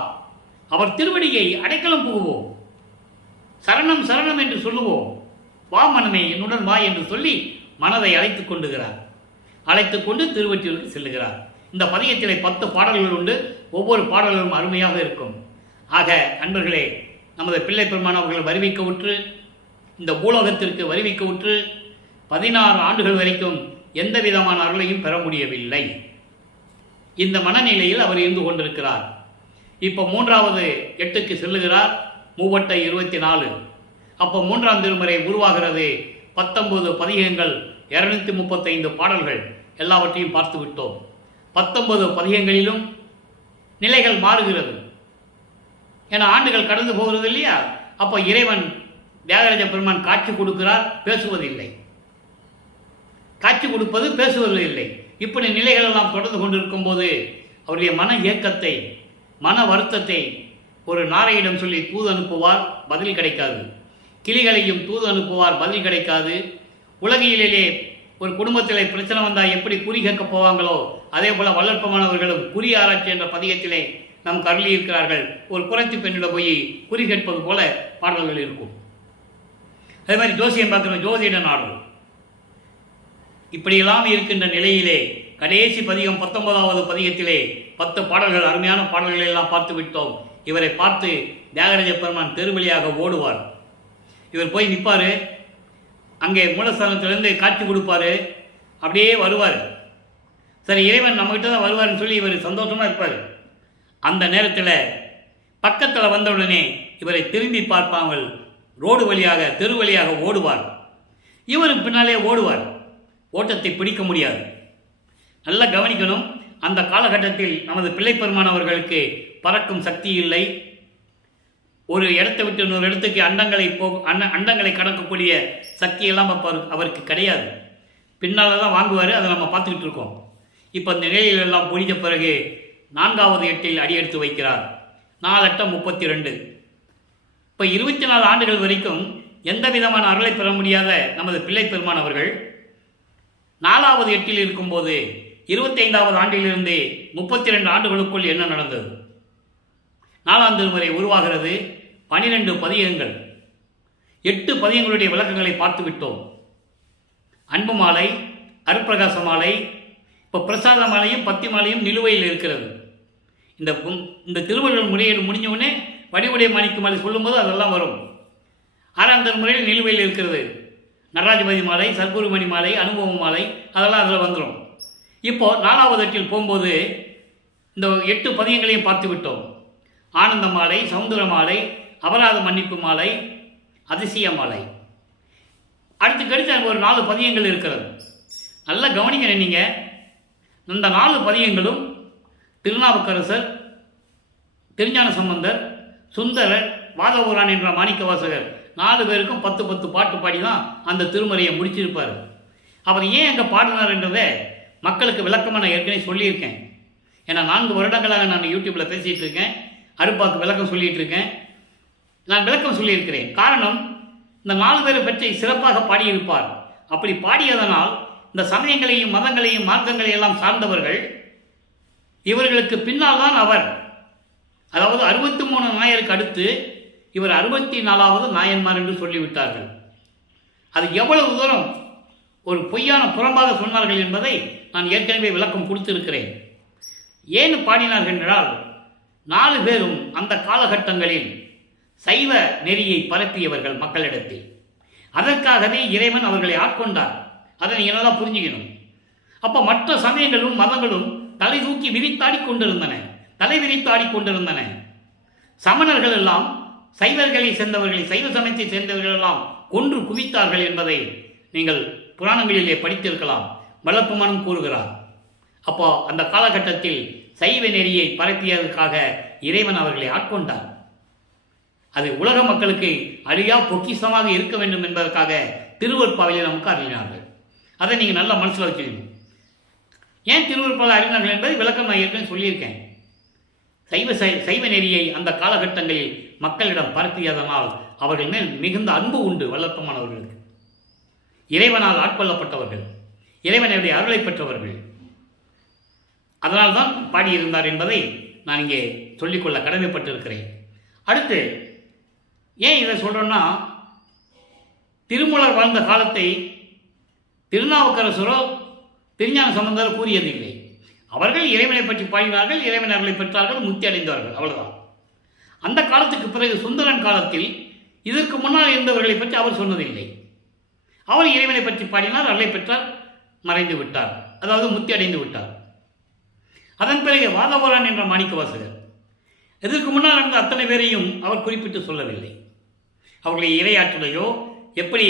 அவர் திருவடியை அடைக்கலம் புகுவோம். சரணம் சரணம் என்று சொல்லுவோம். வா மனமே என்னுடன் வா என்று சொல்லி மனதை அழைத்து கொண்டு திருவொற்றியூருக்கு செல்லுகிறார். இந்த பதிகத்திலே 10 பாடல்கள் உண்டு. ஒவ்வொரு பாடல்களும் அருமையாக இருக்கும். ஆக அன்பர்களே, நமது பிள்ளை பெருமான் அவர்கள் வருவிக்க உற்று, இந்த பூலோகத்திற்கு வருவிக்க உற்று 16 ஆண்டுகள் வரைக்கும் எந்த விதமான அருளையும் பெற முடியவில்லை. இந்த மனநிலையில் அவர் இருந்து கொண்டிருக்கிறார். இப்போ 3வது 8க்கு செல்லுகிறார். 3/24. அப்போ 3ஆம் திருமுறை உருவாகிறது. 19 பதிகங்கள், 235 பாடல்கள் எல்லாவற்றையும் பார்த்து விட்டோம். 19 பதிகங்களிலும் நிலைகள் மாறுகிறது. ஏன்னா ஆண்டுகள் கடந்து போகிறது இல்லையா? அப்போ இறைவன் தியாகராஜ பெருமான் காட்சி கொடுக்கிறார், பேசுவதில்லை. காட்சி கொடுப்பது, பேசுவது இல்லை. இப்படி நிலைகள் எல்லாம் தொடர்ந்து கொண்டிருக்கும் போது அவருடைய மன இயக்கத்தை, மன வருத்தத்தை ஒரு நாரையிடம் சொல்லி தூது அனுப்புவார், பதில் கிடைக்காது. கிளிகளையும் தூது அனுப்புவார், பதில் கிடைக்காது. உலகியலிலே ஒரு குடும்பத்தில் பிரச்சனை வந்தால் எப்படி குறி கேட்க போவாங்களோ அதே போல் வல்லற்பமானவர்களும் குறி ஆராய்ச்சி என்ற பதிகத்திலே நமக்கு அருளி இருக்கிறார்கள். ஒரு குறைத்து பெண்ணிடம் போய் குறி கேட்பது போல பாடல்கள் இருக்கும். அதே மாதிரி ஜோசியம் பார்க்குற ஜோதிட நாடல். இப்படியெல்லாம் இருக்கின்ற நிலையிலே கடைசி பதிகம் 19வது பதிகத்திலே 10 பாடல்கள், அருமையான பாடல்களை எல்லாம் பார்த்து விட்டோம். இவரை பார்த்து தியாகராஜ பெருமான் தெருவழியாக ஓடுவார். இவர் போய் நிற்பார். அங்கே மூலஸ்தானத்திலிருந்து காட்சி கொடுப்பார். அப்படியே வருவார். சரி, இறைவன் நம்மகிட்ட தான் வருவார்னு சொல்லி இவர் சந்தோஷமாக இருப்பார். அந்த நேரத்தில் பக்கத்தில் வந்தவுடனே இவரை திரும்பி பார்ப்பாங்கள். ரோடு வழியாக, தெரு வழியாக ஓடுவார். இவர் பின்னாலே ஓடுவார். ஓட்டத்தை பிடிக்க முடியாது. நல்லா கவனிக்கணும். அந்த காலகட்டத்தில் நமது பிள்ளைப்பெருமான் அவர்களுக்கு பறக்கும் சக்தி இல்லை. ஒரு இடத்தை விட்டு இன்னொரு இடத்துக்கு அண்டங்களை கடக்கக்கூடிய சக்தியெல்லாம் அவருக்கு கிடையாது. பின்னால் தான் வாங்குவார். அதை நம்ம பார்த்துக்கிட்டு இருக்கோம். இப்போ அந்த நிலையிலெல்லாம் புரிஞ்ச பிறகு 4வது எட்டில் அடியெடுத்து வைக்கிறார். 4 8 32. இப்போ 24 ஆண்டுகள் வரைக்கும் எந்த விதமான அருளை பெற முடியாத நமது பிள்ளைப்பெருமான் அவர்கள் 4வது எட்டில் இருக்கும்போது 25வது ஆண்டிலிருந்து 32 ஆண்டுகளுக்குள் என்ன நடந்தது? 4ஆம் திருமுறை உருவாகிறது. 12 பதிகங்கள், 8 பதிகங்களுடைய விளக்கங்களை பார்த்து விட்டோம். அன்பு மாலை, அருட்பிரகாச மாலை, இப்போ பிரசாத மாலையும் பத்தி மாலையும் நிலுவையில் இருக்கிறது. இந்த திருவள்ளுவர் முறையில் முடிஞ்சவுடனே வடிவுடைய மாணிக்க மாலை சொல்லும்போது அதெல்லாம் வரும். 6ஆம் திருமுறையில் நிலுவையில் இருக்கிறது. நடராஜபதி மாலை, சர்க்குருமணி மாலை, அனுபவ மாலை, அதெல்லாம் அதில் வந்துடும். இப்போ 4வது எட்டில் போகும்போது இந்த 8 பதிகங்களையும் பார்த்து விட்டோம். ஆனந்த மாலை, சவுந்தர மாலை, அபராத மன்னிப்பு மாலை, அதிசய மாலை. அடுத்து ஒரு 4 பதிகங்கள் இருக்கிறது. நல்லா கவனிக்கணும் நீங்கள். இந்த 4 பதிகங்களும் திருநாவுக்கரசர், திருஞான சம்பந்தர், சுந்தரர், வாதவூரான் என்ற மாணிக்க வாசகர் 4 பேருக்கும் 10 10 பாட்டு பாடி தான் அந்த திருமறையை முடிச்சிருப்பார். அவர் ஏன் அங்கே பாடினார் என்றதை மக்களுக்கு விளக்கமாக நான் ஏற்கனவே சொல்லியிருக்கேன். ஏன்னா 4 வருடங்களாக நான் யூடியூப்பில் பேசிகிட்டு இருக்கேன். அருப்பாக்கு விளக்கம் சொல்லிகிட்டு இருக்கேன். நான் விளக்கம் சொல்லியிருக்கிறேன். காரணம், இந்த 4 பேரை பற்றி சிறப்பாக பாடியிருப்பார். அப்படி பாடியதனால் இந்த சமயங்களையும் மதங்களையும் மார்க்கங்களையும் எல்லாம் சார்ந்தவர்கள் இவர்களுக்கு பின்னால் தான் அவர், அதாவது 63 நாயருக்கு அடுத்து இவர் 64வது நாயன்மார் என்று சொல்லிவிட்டார்கள். அது எவ்வளவு தூரம் ஒரு பொய்யான புறம்பாக சொன்னார்கள் என்பதை நான் ஏற்கனவே விளக்கம் கொடுத்திருக்கிறேன். ஏன் பாடினார்கள் என்றால் 4 பேரும் அந்த காலகட்டங்களில் சைவ நெறியை பரப்பியவர்கள் மக்களிடத்தில். அதற்காகவே இறைவன் அவர்களை ஆட்கொண்டார். அதை நீங்கள் நல்லா புரிஞ்சுக்கணும். அப்போ மற்ற சமயங்களும் மதங்களும் தலை தூக்கி விரித்தாடி கொண்டிருந்தன. சமணர்கள் எல்லாம் சைவர்களை சேர்ந்தவர்களை, சைவ சமயத்தை சேர்ந்தவர்கள் எல்லாம் கொன்று குவித்தார்கள் என்பதை நீங்கள் புராணங்களிலே படித்திருக்கலாம். வளர்ப்புமானும் கூறுகிறார். அப்போ அந்த காலகட்டத்தில் சைவ நெறியை பரப்பியதற்காக இறைவன் அவர்களை ஆட்கொண்டார். அது உலக மக்களுக்கு அழியா பொக்கிஷமாக இருக்க வேண்டும் என்பதற்காக திருவருட்பாவையில் நமக்கு அறிவினார்கள். அதை நீங்கள் நல்லா மனசில் வச்சுக்கணும். ஏன் திருவருட்பாவை அறிவினார்கள் என்பதை விளக்கம் நான் ஏற்கனவே சொல்லியிருக்கேன். சைவ நெறியை அந்த காலகட்டங்களில் மக்களிடம் பரப்பியதனால் அவர்கள் மேல் மிகுந்த அன்பு உண்டு. வல்லப்பமானவர்களுக்கு இறைவனால் ஆட்கொள்ளப்பட்டவர்கள், இறைவனுடைய அருளை பெற்றவர்கள். அதனால்தான் பாடியிருந்தார் என்பதை நான் இங்கே சொல்லிக்கொள்ள கடமைப்பட்டிருக்கிறேன். அடுத்து ஏன் இதை சொல்கிறோன்னா, திருமூலர் வாழ்ந்த காலத்தை திருநாவுக்கரசரோ திருஞான சம்பந்தரோ கூறியதில்லை. அவர்கள் இறைவனை பற்றி பாடினார்கள், இறைவன் அருளை பெற்றார்கள், முக்தி அடைந்தார்கள், அவ்வளவுதான். அந்த காலத்துக்கு பிறகு சுந்தரன் காலத்தில் இதற்கு முன்னால் இருந்தவர்களை பற்றி அவர் சொன்னதில்லை. அவர் இறைவனை பற்றி பாடினார், அருளை பெற்றார், மறைந்து விட்டார், அதாவது முக்தி அடைந்து விட்டார். அதன் பிறகு வாதவூரான் என்ற மாணிக்க வாசகர், இதற்கு முன்னால் நடந்த அத்தனை பேரையும் அவர் குறிப்பிட்டு சொல்லவில்லை. அவர்களை இறையாற்றுலையோ எப்படி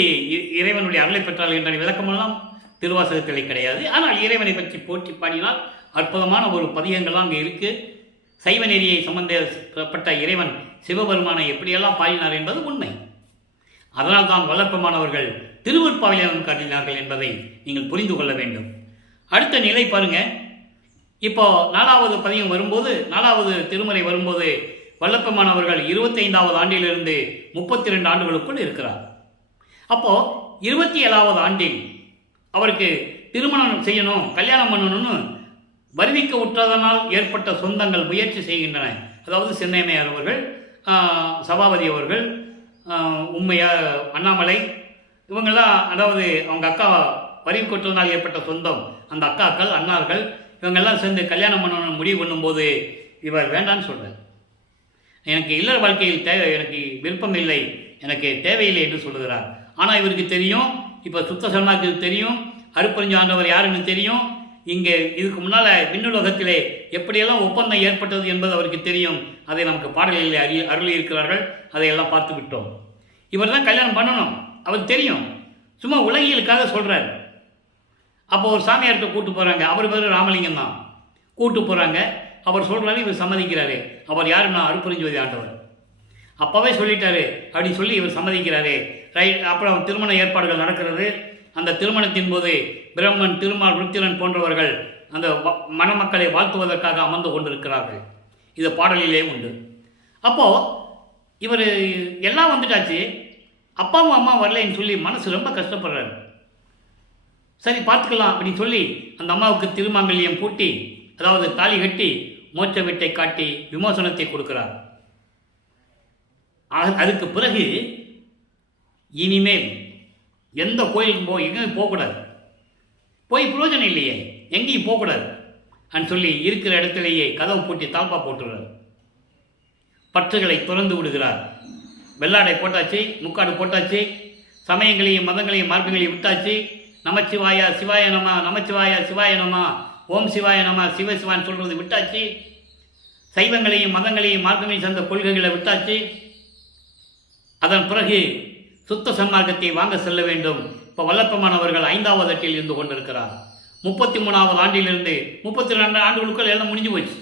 இறைவனுடைய அருளை பெற்றார்கள் என்ற விளக்கமெல்லாம் திருவாசகத்திலே கிடையாது. ஆனால் இறைவனை பற்றி போற்றி பாடினால் அற்புதமான ஒரு பதிகங்கள்லாம் அங்கே இருக்குது. சைவ நெறியை சம்பந்தப்பட்ட இறைவன் சிவபெருமானை எப்படியெல்லாம் பாடினார் என்பது உண்மை. அதனால் தான் வல்லப்பெருமானவர்கள் திருவருட்பாவையில் காட்டினார்கள் என்பதை நீங்கள் புரிந்து கொள்ள வேண்டும். அடுத்த நிலை பாருங்க. இப்போ 4வது பதிகம் வரும்போது, 4வது திருமுறை வரும்போது வல்லப்பெருமானவர்கள் 25வது ஆண்டிலிருந்து 32 ஆண்டுகளுக்குள் இருக்கிறார். அப்போது 27வது ஆண்டில் அவருக்கு திருமணம் செய்யணும், கல்யாணம் பண்ணணும்னு வருவிக்க உற்றதனால் ஏற்பட்ட சொந்தங்கள் முயற்சி செய்கின்றன. அதாவது சென்னையம்மையார் அவர்கள், சபாபதி அவர்கள், அண்ணாமலை, இவங்கெல்லாம், அதாவது அவங்க அக்கா வருவி கொற்றதனால் ஏற்பட்ட சொந்தம், அந்த அக்காக்கள், அண்ணார்கள், இவங்கெல்லாம் சேர்ந்து கல்யாணம் பண்ணணும்னு முடிவு பண்ணும்போது இவர் வேண்டான்னு சொல்கிறார். எனக்கு இல்லற வாழ்க்கையில் எனக்கு விருப்பம் இல்லை, எனக்கு தேவையில்லை என்று சொல்லுகிறார். ஆனால் இவருக்கு தெரியும், இப்போ சுத்த சன்மார்க்கு தெரியும், அருப்பறிஞ்ச ஆண்டவர் யாருன்னு தெரியும், இங்கே இதுக்கு முன்னால் விண்ணுலகத்திலே எப்படியெல்லாம் ஒப்பந்தம் ஏற்பட்டது என்பது அவருக்கு தெரியும். அதை நமக்கு பாடல்களில் அருளி இருக்கிறார்கள். அதையெல்லாம் பார்த்து விட்டோம். இவர் தான் கல்யாணம் பண்ணணும், அவருக்கு தெரியும். சும்மா உலகியலுக்காக சொல்கிறார். அப்போ ஒரு சாமியார்கிட்ட கூட்டு போகிறாங்க. அவர் பேர் ராமலிங்கம் தான். கூட்டு போகிறாங்க. அவர் சொல்கிறாரு, இவர் சம்மதிக்கிறாரு. அவர் யாருன்னா அருட்பெருஞ்சோதி ஆண்டவர். அப்போவே சொல்லிட்டாரு அப்படின்னு சொல்லி இவர் சம்மதிக்கிறாரு. ரைட். அப்புறம் திருமண ஏற்பாடுகள் நடக்கிறது. அந்த திருமணத்தின் போது பிரம்மன், திருமால், ருத்திரன் போன்றவர்கள் அந்த மணமக்களை வாழ்த்துவதற்காக அமர்ந்து கொண்டிருக்கிறார்கள். இது பாடலிலே உண்டு. அப்போது இவர் எல்லாம் வந்துட்டாச்சு, அப்பாவும் அம்மா வரலைன்னு சொல்லி மனசு ரொம்ப கஷ்டப்படுறாரு. சரி பார்த்துக்கலாம் அப்படின்னு சொல்லி அந்த அம்மாவுக்கு திருமாங்கல்யம் பூட்டி, அதாவது தாலி கட்டி, மோட்ச வீட்டை காட்டி விமோசனத்தை கொடுக்கிறார். அதுக்கு பிறகு இனிமேல் எந்த கோயிலுக்கும் எங்கேயும் போகக்கூடாது, போய் பிரயோஜனம் இல்லையே, எங்கேயும் போகக்கூடாது அப்படின்னு சொல்லி இருக்கிற இடத்துலையே கதவு பூட்டி தாழ்பா போட்டுறார். பற்றுகளை திறந்து விடுகிறார். வெள்ளாடை போட்டாச்சு, முக்காடு போட்டாச்சு, சமயங்களையும் மதங்களையும் மார்க்கங்களையும் விட்டாச்சு. நமச்சிவாயா சிவாய நம, நமச்சிவாயா சிவாய நம, ஓம் சிவாய நம, சிவசிவான்னு சொல்கிறது விட்டாச்சு. சைவங்களையும் மதங்களையும் மார்க்கங்களையும் சேர்ந்த கொள்கைகளை விட்டாச்சு. அதன் பிறகு சுத்த சன்மார்க்கத்தை வாங்க செல்ல வேண்டும். இப்போ வல்லப்பமானவர்கள் 5வது அட்டில் இருந்து கொண்டிருக்கிறார். 33வது ஆண்டிலிருந்து 32 ஆண்டுகளுக்குள் எல்லாம் முடிஞ்சு போச்சு.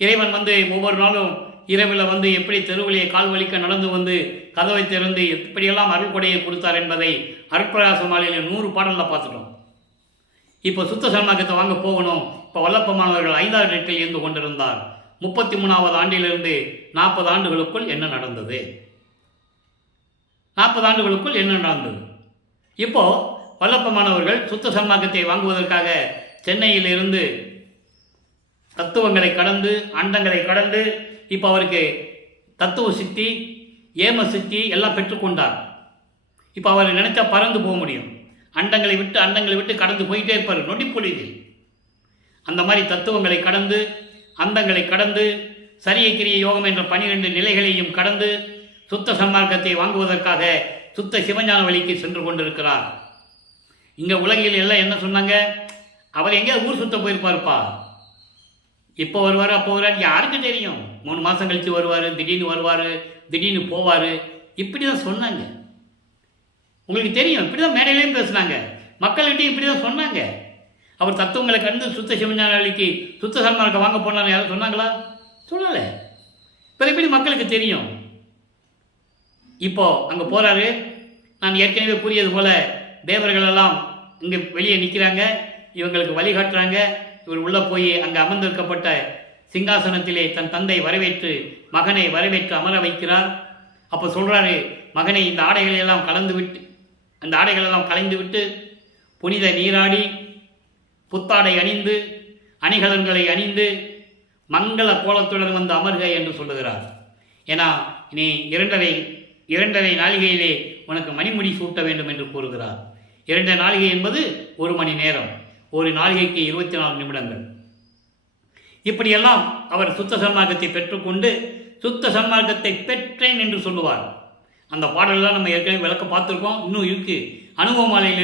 இறைவன் ஒவ்வொரு நாளும் இரவில் எப்படி தெருவிலேயே கால் வலிக்க நடந்து கதவை திறந்து எப்படியெல்லாம் அருள் கொடையை கொடுத்தார் என்பதை அருட்பிரகாச மாலையில் 100 பாடலில் பார்த்துட்டோம். இப்போ சுத்த சன்மார்க்கத்தை வாங்க போகணும். இப்போ வல்லப்பமானவர்கள் 5வது அட்டில் இருந்து கொண்டிருந்தார். 33வது ஆண்டிலிருந்து 40 ஆண்டுகளுக்குள் என்ன நடந்தது? 40 ஆண்டுகளுக்குள் என்ன நடந்தது? இப்போ வல்லப்பமானவர்கள் சுத்த சன்மார்க்கத்தை வாங்குவதற்காக சென்னையிலிருந்து தத்துவங்களை கடந்து, அண்டங்களை கடந்து, இப்போ அவருக்கு தத்துவ சித்தி, ஏம சித்தி எல்லாம் பெற்றுக்கொண்டார். இப்போ அவர் நினைச்சா பறந்து போக முடியும். அண்டங்களை விட்டு கடந்து போயிட்டே இருப்பார் நொடிப்பொழுதில். அந்த மாதிரி தத்துவங்களை கடந்து, அந்தங்களை கடந்து, சரிய கிரிய யோகம் என்ற 12 நிலைகளையும் கடந்து சுத்த சன்மார்க்கத்தை வாங்குவதற்காக சுத்த சிவஞான வழிக்கு சென்று கொண்டிருக்கிறார். இங்கே உலகில் எல்லாம் என்ன சொன்னாங்க? அவர் எங்கேயாவது ஊர் சுத்த போயிருப்பாருப்பா, இப்போ வருவார் அப்போ வருவார், யாருக்கு தெரியும்? 3 மாதம் கழித்து வருவார், திடீர்னு வருவார், திடீர்னு போவார், இப்படி தான் சொன்னாங்க. உங்களுக்கு தெரியும், இப்படி தான் மேடையிலையும் பேசுனாங்க, மக்கள்கிட்டையும் இப்படி தான் சொன்னாங்க. அவர் தத்துவங்களை கண்டு சுத்த சிவஞான வழிக்கு சுத்த சன்மார்க்கம் வாங்க போனாலும் யாரும் சொன்னாங்களா? சொல்லலை. இப்போ எப்படி மக்களுக்கு தெரியும்? இப்போ அங்கே போகிறாரு. நான் ஏற்கனவே கூறியது போல தேவர்களெல்லாம் இங்கே வெளியே நிற்கிறாங்க, இவங்களுக்கு வழிகாட்டுறாங்க. இவர் உள்ளே போய் அங்கே அமர்ந்திருக்கப்பட்ட சிங்காசனத்திலே தன் தந்தை வரவேற்று, மகனை வரவேற்று அமர வைக்கிறார். அப்போ சொல்கிறாரு, மகனை இந்த ஆடைகளெல்லாம் கலைந்து விட்டு புனித நீராடி, புத்தாடை அணிந்து, அணிகலன்களை அணிந்து, மங்கள கோலத்துடன் அமர்க என்று சொல்லுகிறார். ஏன்னா நீ இரண்டரை நாளிகையிலே உனக்கு மணிமுடி சூட்ட வேண்டும் என்று கூறுகிறார். 2 நாளிகை என்பது 1 மணி நேரம், ஒரு நாளிகைக்கு 24 நிமிடங்கள். இப்படியெல்லாம் அவர் சுத்த சன்மார்க்கத்தை பெற்றுக்கொண்டு சுத்த சன்மார்க்கத்தை பெற்றேன் என்று சொல்லுவார். அந்த பாடலாம் நம்ம ஏற்கனவே விளக்க பார்த்துருக்கோம். இன்னும் இருக்குது, அனுபவமாலையில்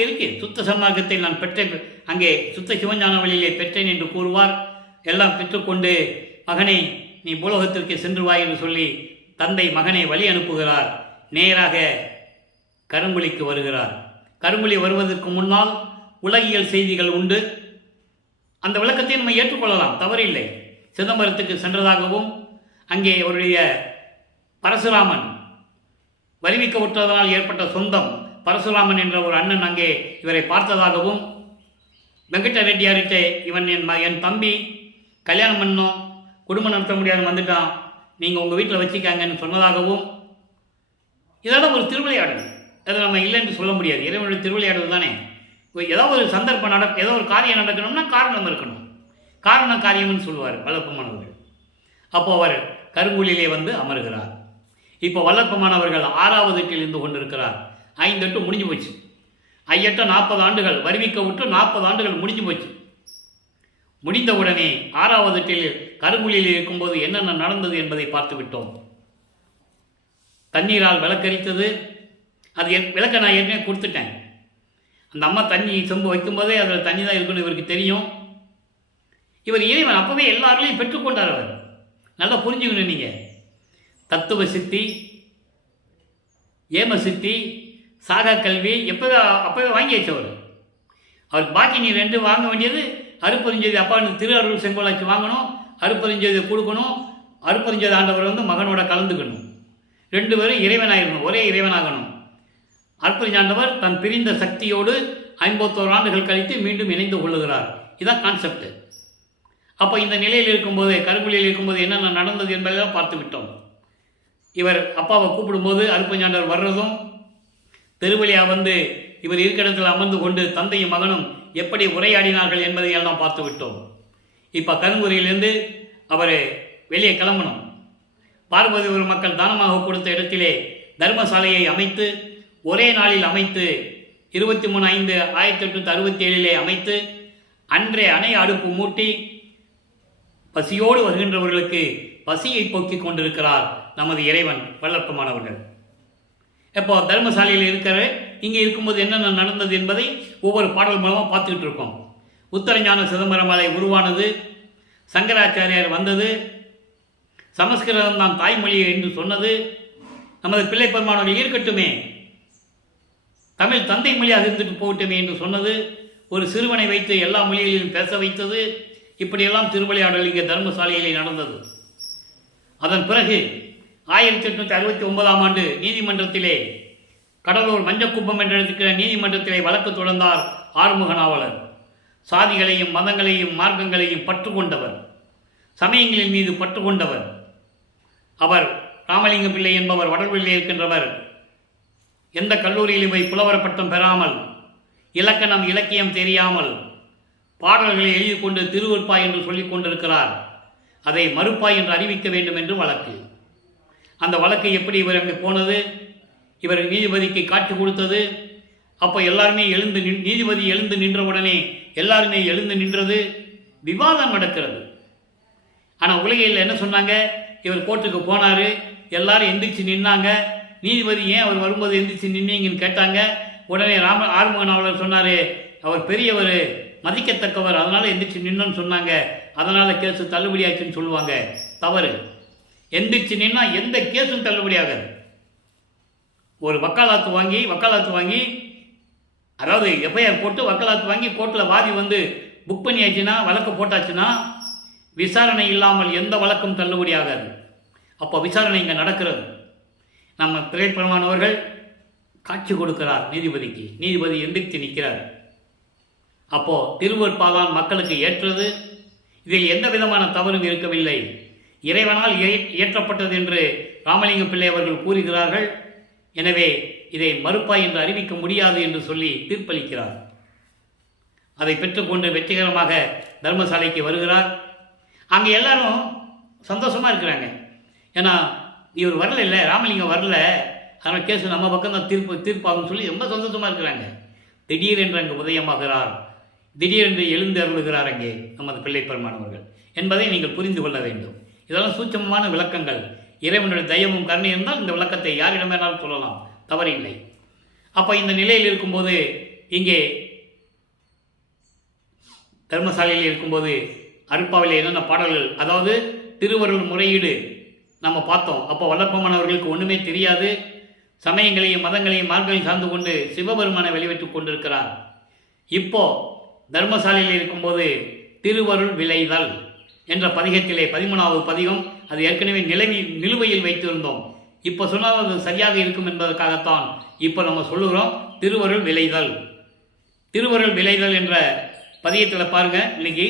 இருக்குது. சுத்த சன்மார்க்கத்தை நான் பெற்றேன், அங்கே சுத்த சிவஞான வழியிலே பெற்றேன் என்று கூறுவார். எல்லாம் பெற்றுக்கொண்டு மகனை நீ பூலோகத்திற்கு சென்று வாய் என்று சொல்லி தந்தை மகனை வழி அனுப்புகிறார். நேராக கருங்குழிக்கு வருகிறார். கருங்குழி வருவதற்கு முன்னால் உலகியல் செய்திகள் உண்டு. அந்த விளக்கத்தை நம்ம ஏற்றுக்கொள்ளலாம், தவறில்லை. சிதம்பரத்துக்கு சென்றதாகவும், அங்கே அவருடைய பரசுராமன் வருவிக்க விட்டதனால் ஏற்பட்ட சொந்தம் பரசுராமன் என்ற ஒரு அண்ணன் அங்கே இவரை பார்த்ததாகவும், வெங்கட்ட ரெட்டியார்கிட்ட இவன் என் தம்பி கல்யாணம் பண்ணோம், குடும்பம் நடத்த முடியாது வந்துட்டான், நீங்கள் உங்கள் வீட்டில் வச்சுக்காங்கன்னு சொன்னதாகவும், இதெல்லாம் ஒரு திருவிளையாடல். அதை நம்ம இல்லைன்னு சொல்ல முடியாது. இறைவனுடைய திருவிளையாடல் தானே. ஏதோ ஒரு சந்தர்ப்பம் ஏதோ ஒரு காரியம் நடக்கணும்னா காரணம் இருக்கணும். காரணம் காரியம்னு சொல்லுவார் வல்லப்பமானவர்கள். அப்போ அவர் கருங்குழியிலே அமருகிறார். இப்போ வல்லப்பமானவர்கள் 6வது எட்டில் இருந்து கொண்டிருக்கிறார். 5 எட்டு முடிஞ்சு போச்சு. 5 40 ஆண்டுகள் வருவிக்க விட்டு 40 ஆண்டுகள் முடிஞ்சு போச்சு. முடிந்தவுடனே 6வது எட்டில் கருங்குழியில் இருக்கும்போது என்னென்ன நடந்தது என்பதை பார்த்து விட்டோம். தண்ணீரால் விளக்கரித்தது. அது விளக்க நான் ஏற்கனவே கொடுத்துட்டேன். அந்த அம்மா தண்ணி செம்பு வைக்கும்போதே அதில் தண்ணி தான் இருக்குன்னு இவருக்கு தெரியும். இவர் இறைவன் அப்போவே எல்லாரையும் பெற்றுக்கொண்டார். அவர் நல்லா புரிஞ்சுக்கணும். நீங்கள் தத்துவ சித்தி, ஏம சித்தி, சாகா கல்வி அப்போவே வாங்கி வச்சவர். அவருக்கு பாக்கி நீ 2 வாங்க வேண்டியது அருப்பெருஞ்சோதி அப்பா திரு அருள் செங்கோலாட்சி வாங்கணும், அருப்பெருஞ்சோதியை கொடுக்கணும், அருப்பெருஞ்சோதி ஆண்டவர் மகனோட கலந்துக்கணும். 2 பேரும் இறைவனாகிடணும், ஒரே இறைவனாகணும். அருப்பெருஞ்சாண்டவர் தன் பிரிந்த சக்தியோடு 51 ஆண்டுகள் கழித்து மீண்டும் இணைந்து கொள்ளுகிறார். இதுதான் கான்செப்ட். அப்போ இந்த நிலையில் இருக்கும்போது, கருங்குழியில் இருக்கும்போது என்னென்ன நடந்தது என்பதெல்லாம் பார்த்து விட்டோம். இவர் அப்பாவை கூப்பிடும்போது அருப்பெருஞ்சாண்டவர் வர்றதும், தெருவழியாக வந்து இவர் இருக்கிற இடத்தில் அமர்ந்து கொண்டு தந்தையும் மகனும் எப்படி உரையாடினார்கள் என்பதையெல்லாம் பார்த்து விட்டோம். இப்போ கருங்குழியிலிருந்து அவர் வெளியே கிளம்பணும். பார்வதி ஒரு மக்கள் தானமாக கொடுத்த இடத்திலே தர்மசாலையை அமைத்து, ஒரே நாளில் அமைத்து, 23/5/1867 அமைத்து, அன்றே அணை அடுப்பு மூட்டி பசியோடு வருகின்றவர்களுக்கு பசியை போக்கிக் கொண்டிருக்கிறார் நமது இறைவன் வல்லற்பமானவர்கள். இப்போ தர்மசாலையில் இருக்கிற இங்கே இருக்கும்போது என்னென்ன நடந்தது என்பதை ஒவ்வொரு பாடல் மூலமாக பார்த்துக்கிட்டு இருக்கோம். உத்தரஞான சிதம்பரமலை உருவானது, சங்கராச்சாரியார் வந்தது, சமஸ்கிருதம் தான் தாய்மொழி என்று சொன்னது, நமது பிள்ளை பெருமானவர்கள் இருக்கட்டுமே, தமிழ் தந்தை மொழியாக இருந்துட்டு போகட்டுமே என்று சொன்னது, ஒரு சிறுவனை வைத்து எல்லா மொழிகளிலும் பேச வைத்தது. இப்படியெல்லாம் திருவிளையாடல் இங்கே தர்மசாலையிலே நடந்தது. அதன் பிறகு 1869ஆம் ஆண்டு நீதிமன்றத்திலே, கடலூர் மஞ்சக்குப்பம் என்ற இருக்கிற நீதிமன்றத்திலே வழக்கு தொடர்ந்தார் ஆறுமுக நாவலர். சாதிகளையும் மதங்களையும் மார்க்கங்களையும் பற்று கொண்டவர், சமயங்களின் மீது பற்று கொண்டவர். அவர் ராமலிங்க பிள்ளை என்பவர் வடலூரில் இருக்கின்றவர். எந்த கல்லூரியிலும் போய் புலவர் பட்டம் பெறாமல், இலக்கணம் இலக்கியம் தெரியாமல் பாடல்களை எழுதி கொண்டு திருவருட்பாய் என்று சொல்லிக் கொண்டிருக்கிறார். அதை மறுப்பாய் என்று அறிவிக்க வேண்டும் என்று வழக்கு. அந்த வழக்கு எப்படி இவர் அங்கே போனது, இவர் நீதிபதிக்கு காட்சி கொடுத்தது. அப்போ எல்லாருமே நீதிபதி எழுந்து நின்றவுடனே எல்லாருமே எழுந்து நின்றது, விவாதம் நடக்கிறது. ஆனால் உலகையில் என்ன சொன்னாங்க, இவர் கோர்ட்டுக்கு போனார், எல்லாரும் எந்திரிச்சு நின்னாங்க. நீதிபதி ஏன் அவர் வரும்போது எந்திரிச்சு நின்னீங்கன்னு கேட்டாங்க. உடனே ஆறுமுக நாவலர் சொன்னார், அவர் பெரியவர், மதிக்கத்தக்கவர், அதனால் எந்திரிச்சு நின்னு சொன்னாங்க, அதனால் கேஸு தள்ளுபடியாச்சுன்னு சொல்லுவாங்க. தவறு. எந்திரிச்சு நின்னா எந்த கேஸும் தள்ளுபடியாகாது. ஒரு வக்காலத்து வாங்கி அதாவது எஃப்ஐஆர் போட்டு வக்காலத்து வாங்கி கோர்ட்டில் வாதி வந்து புக் பண்ணியாச்சுன்னா, வழக்கு போட்டாச்சுன்னா, விசாரணை இல்லாமல் எந்த வழக்கும் தள்ளுபடியாகாது. அப்போ விசாரணை இங்கே நடக்கிறது. நம்ம திரைப்படமானவர்கள் காட்சி கொடுக்கிறார் நீதிபதிக்கு. நீதிபதி எந்திரித்து நிற்கிறார். அப்போது திருவருட்பாதான் மக்களுக்கு ஏற்றது. இதில் எந்த விதமான தவறும் இருக்கவில்லை. இறைவனால் இயற்றப்பட்டது என்று ராமலிங்க பிள்ளை அவர்கள் கூறுகிறார்கள். எனவே இதை மறுப்பாய் என்று அறிவிக்க முடியாது என்று சொல்லி தீர்ப்பளிக்கிறார். அதை பெற்றுக்கொண்டு வெற்றிகரமாக தர்மசாலைக்கு வருகிறார். அங்கே எல்லாரும் சந்தோஷமாக இருக்கிறாங்க. ஏன்னா இவர் வரல, இல்லை ராமலிங்கம் வரல, அதனால் கேஸு நம்ம பக்கம் தான் தீர்ப்பாகும்னு சொல்லி ரொம்ப சந்தோஷமாக இருக்கிறாங்க. திடீரென்று அங்கு உதயமாகிறார், திடீரென்று எழுந்து அருளுகிறார் அங்கே நமது பிள்ளை பெருமானவர்கள் என்பதை நீங்கள் புரிந்து கொள்ள வேண்டும். இதெல்லாம் சூட்சமமான விளக்கங்கள். இறைவனுடைய தயவும் கருணை இருந்தால் இந்த விளக்கத்தை யாரிடம் வேணாலும் சொல்லலாம், தவறில்லை. அப்போ இந்த நிலையில் இருக்கும்போது, இங்கே தர்மசாலையில் இருக்கும்போது அருப்பாவில் என்னென்ன பாடல்கள், அதாவது திருவருள் முறையீடு நம்ம பார்த்தோம். அப்போ வல்லப்பமானவர்களுக்கு ஒன்றுமே தெரியாது. சமயங்களையும் மதங்களையும் மார்க்கங்களையும் சார்ந்து கொண்டு சிவபெருமானை வெளிவிட்டுக் கொண்டிருக்கிறார். இப்போ தர்மசாலையில் இருக்கும்போது திருவருள் விளைதல் என்ற பதிகத்திலே 13வது பதிகம், அது ஏற்கனவே நிலுவையில் வைத்திருந்தோம். இப்போ சொன்னால் அது சரியாக இருக்கும் என்பதற்காகத்தான் இப்போ நம்ம சொல்லுகிறோம் திருவருள் விளைதல். திருவருள் விளைதல் என்ற பதிகத்தில் பாருங்க, இன்னைக்கு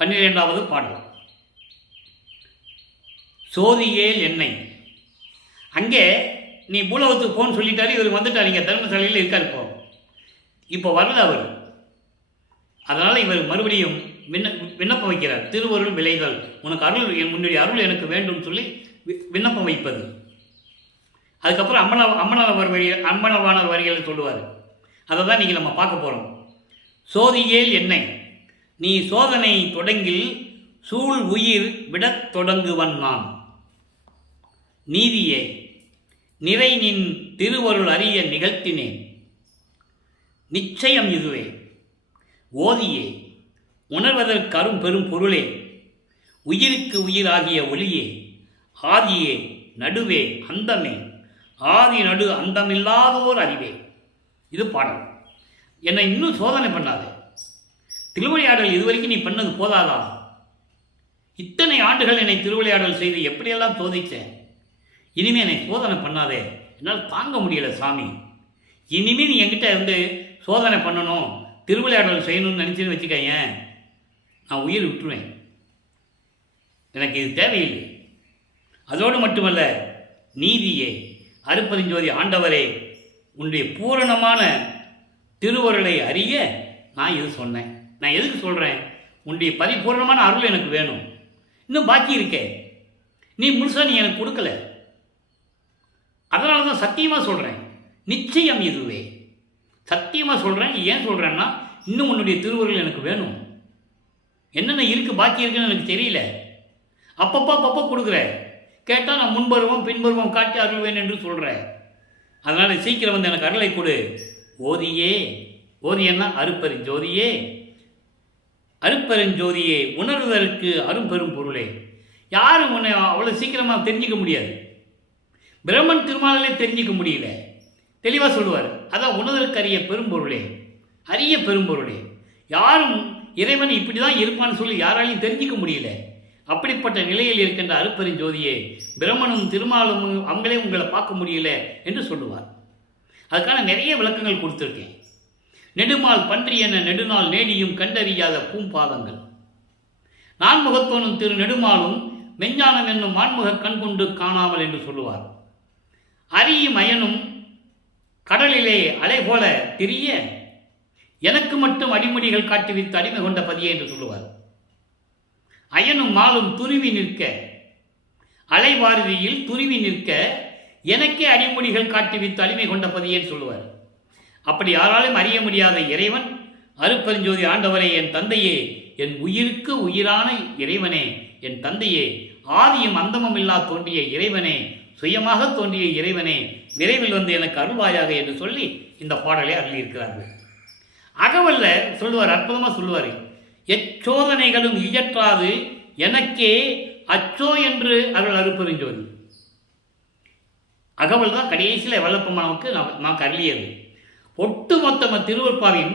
12வது பாடல். சோதியேல் என்னை. அங்கே நீ பூலோகத்துக்கு போன்னு சொல்லிட்டாரு, இவர் வந்துட்டார், இங்கே தர்மசாலையில் இருக்கார். இப்போ வரல அவர். அதனால் இவர் மறுபடியும் விண்ணப்பம் வைக்கிறார். திருவருள் விளைதல், உனக்கு அருள், முன்னுடைய அருள் எனக்கு வேண்டும் சொல்லி விண்ணப்பம் வைப்பது. அதுக்கப்புறம் அம்மனவாணர் வரிகள் சொல்லுவார். அதை தான் நீங்கள் நம்ம பார்க்க போகிறோம். சோதியேல் என்னை, நீ சோதனை தொடங்கில் சூழ் உயிர் விடத் தொடங்குவன் நான். நீதியே நிறை நின் திருவருள் அறிய நிகழ்த்தினேன். நிச்சயம் இதுவே ஓதியே உணர்வதற்கு அரும் பெரும் பொருளே. உயிருக்கு உயிராகிய ஒளியே, ஆதியே, நடுவே, அந்தமே, ஆதி நடு அந்தமில்லாதோர் அறிவே. இது பாடல். என்னை இன்னும் சோதனை பண்ணாத. திருவிளையாடல் இதுவரைக்கும் நீ பண்ணது போதாதா? இத்தனை ஆண்டுகள் என்னை திருவிளையாடல் செய்து எப்படியெல்லாம் சோதித்தேன். இனிமே என்னை சோதனை பண்ணாதே, என்னால் தாங்க முடியலை சாமி. இனிமேல் நீ என்கிட்ட சோதனை பண்ணணும், திருவிளையாடல் செய்யணும்னு நினச்சின்னு வச்சுக்கங்க, நான் உயிர் விட்டுருவேன். எனக்கு இது தேவையில்லை. அதோடு மட்டுமல்ல, நீதியே, அருட்பெருஞ்சோதி ஆண்டவரே, உன்னுடைய பூரணமான திருவருளை அறிய நான் இது சொன்னேன். நான் எதுக்கு சொல்கிறேன்? உன்னுடைய பரிபூர்ணமான அருள் எனக்கு வேணும். இன்னும் பாக்கி இருக்கே, நீ முழுசாக நீ எனக்கு கொடுக்கல. அதனால தான் சத்தியமாக சொல்கிறேன், நிச்சயம் இதுவே. சத்தியமாக சொல்கிறேன். ஏன் சொல்கிறேன்னா, இன்னும் உன்னுடைய திருவருள் எனக்கு வேணும். என்னென்ன இருக்குது, பாக்கி இருக்குன்னு எனக்கு தெரியல. அப்பப்போ கொடுக்குற, கேட்டால் நான் முன்பருவம் பின்பருவம் காட்டி அருள்வேன் என்று சொல்கிறேன். அதனால் சீக்கிரம் எனக்கு அருளை கொடு. ஓதியே, ஓதியன்னா அருட்பெருஞ்சோதியே, அருட்பெருஞ்சோதியே, உணர்வதற்கு அரும்பெரும் பொருளே. யாரும் உன்னை அவ்வளோ சீக்கிரமாக தெரிஞ்சிக்க முடியாது. பிரம்மன் திருமாலே தெரிஞ்சிக்க முடியல. தெளிவாக சொல்லுவார், அதான் உணர்வதற்கு அரிய பெரும்பொருளே, அரிய பெரும்பொருளே. யாரும் இறைவன் இப்படி தான் இருப்பான்னு சொல்லி யாராலையும் தெரிஞ்சிக்க முடியல. அப்படிப்பட்ட நிலையில் இருக்கின்ற அருட்பெருஞ்சோதியே, பிரம்மனும் திருமாலும் அவங்களே உங்களை பார்க்க முடியல என்று சொல்லுவார். அதுக்கான நிறைய விளக்கங்கள் கொடுத்துருக்கேன். நெடுமால் பன்றி என நெடுநாள் நேடியும் கண்டறியாத பூம்பாதங்கள், நான்முகத்தோனும் திரு நெடுமாலும் மெஞ்ஞானம் என்னும் மான்முக கண் கொண்டு காணாமல் என்று சொல்லுவார். அரியும் அயனும் கடலிலே அலை போல திரிய எனக்கு மட்டும் அடிமுடிகள் காட்டி வைத்து அடிமை கொண்ட பதியே என்று சொல்லுவார். அயனும் மாலும் துருவி நிற்க, அலைவாரியில் துருவி நிற்க எனக்கே அடிமுடிகள் காட்டி வைத்து அடிமை கொண்ட பதியேன்னு சொல்லுவார். அப்படி யாராலும் அறிய முடியாத இறைவன் அருட்பெருஞ்சோதி ஆண்டவரே, என் தந்தையே, என் உயிருக்கு உயிரான இறைவனே, என் தந்தையே, ஆதியும் அந்தமும் இல்லா தோன்றிய இறைவனே, சுயமாக தோன்றிய இறைவனே, விரைவில் எனக்கு அருள்வாயாக என்று சொல்லி இந்த பாடலை அருளியிருக்கிறார்கள். அகவல்ல சொல்லுவார், அற்புதமாக சொல்லுவார், எச்சோதனைகளும் இயற்றாது எனக்கே அச்சோ என்று அருள் அருட்பெருஞ்சோதி. அகவல் தான் கடைசியில் வல்லப்பமானவுக்கு நமக்கு அருளியது. ஒட்டுமொத்த திருவருட்பாவின்